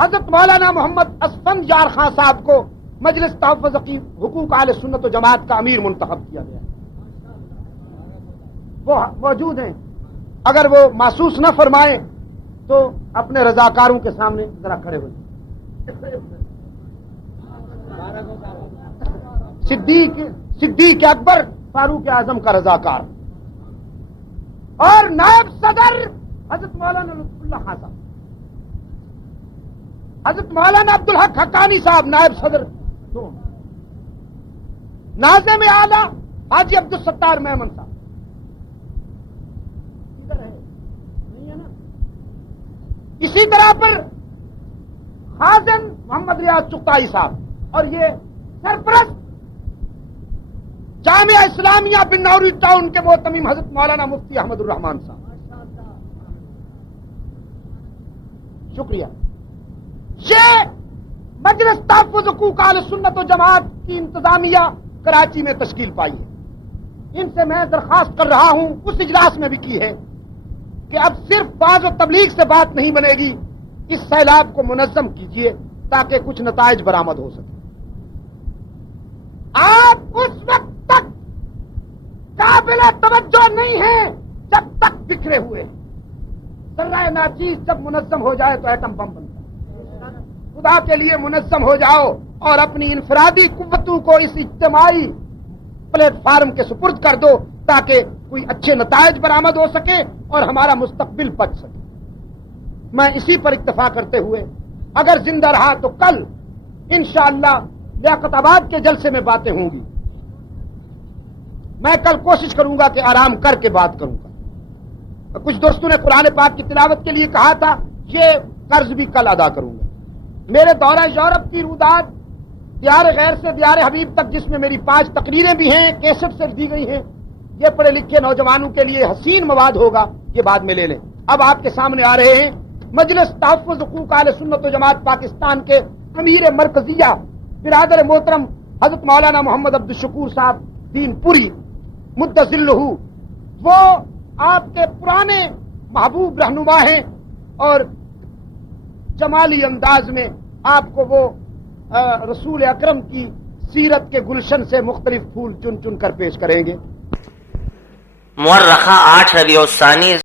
حضرت مولانا محمد اسفند یار خان صاحب کو مجلس تحفظ حقوق اہل سنت و جماعت کا امیر منتخب کیا گیا، وہ موجود ہیں، اگر وہ محسوس نہ فرمائیں تو اپنے رضاکاروں کے سامنے ذرا کھڑے ہو جائیں۔ صدیق اکبر فاروق اعظم کا رضاکار، اور نائب صدر حضرت مولانا لطف اللہ خان صاحب، حضرت مولانا عبدالحق حقانی صاحب نائب صدر، ناظم اعلیٰ حاجی عبدالستار میمن صاحب، ادھر ہے نہیں ہے نا؟ اسی طرح پر خازن محمد ریاض چغتائی صاحب، اور یہ سرپرست جامعہ اسلامیہ بنوری ٹاؤن کے محتمم حضرت مولانا مفتی احمد الرحمان صاحب، شکریہ۔ یہ مجلس تحفظ حقوق اہل سنت و جماعت کی انتظامیہ کراچی میں تشکیل پائی ہے۔ ان سے میں درخواست کر رہا ہوں، اس اجلاس میں بھی کی ہے، کہ اب صرف بعض و تبلیغ سے بات نہیں بنے گی، اس سیلاب کو منظم کیجئے تاکہ کچھ نتائج برآمد ہو سکے۔ آپ اس وقت تک قابل توجہ نہیں ہیں جب تک بکھرے ہوئے ہیں۔ ذرہ ناچیز جب منظم ہو جائے تو ایٹم بم بنتا ہے۔ خدا کے لیے منظم ہو جاؤ اور اپنی انفرادی قوتوں کو اس اجتماعی پلیٹ فارم کے سپرد کر دو تاکہ کوئی اچھے نتائج برآمد ہو سکے اور ہمارا مستقبل بچ سکے۔ میں اسی پر اکتفا کرتے ہوئے اگر زندہ رہا تو کل انشاءاللہ لیاقت آباد کے جلسے میں باتیں ہوں گی۔ میں کل کوشش کروں گا کہ آرام کر کے بات کروں گا۔ کچھ دوستوں نے قرآن پاک کی تلاوت کے لیے کہا تھا، یہ قرض بھی کل ادا کروں گا۔ میرے دورہ یورپ کی روداد دیار غیر سے دیار حبیب تک، جس میں میری 5 تقریریں بھی ہیں، کیسٹ سے دی گئی ہیں، یہ پڑھے لکھے نوجوانوں کے لیے حسین مواد ہوگا، یہ بعد میں لے لیں۔ اب آپ کے سامنے آ رہے ہیں مجلس تحفظ حقوق اہل سنت و جماعت پاکستان کے امیر مرکزیہ برادر محترم حضرت مولانا محمد عبد الشکور صاحب دین پوری مدظلہ، وہ آپ کے پرانے محبوب رہنما ہیں اور جمالی انداز میں آپ کو وہ رسول اکرم کی سیرت کے گلشن سے مختلف پھول چن چن کر پیش کریں گے۔ مورخہ 8 ربیع الثانی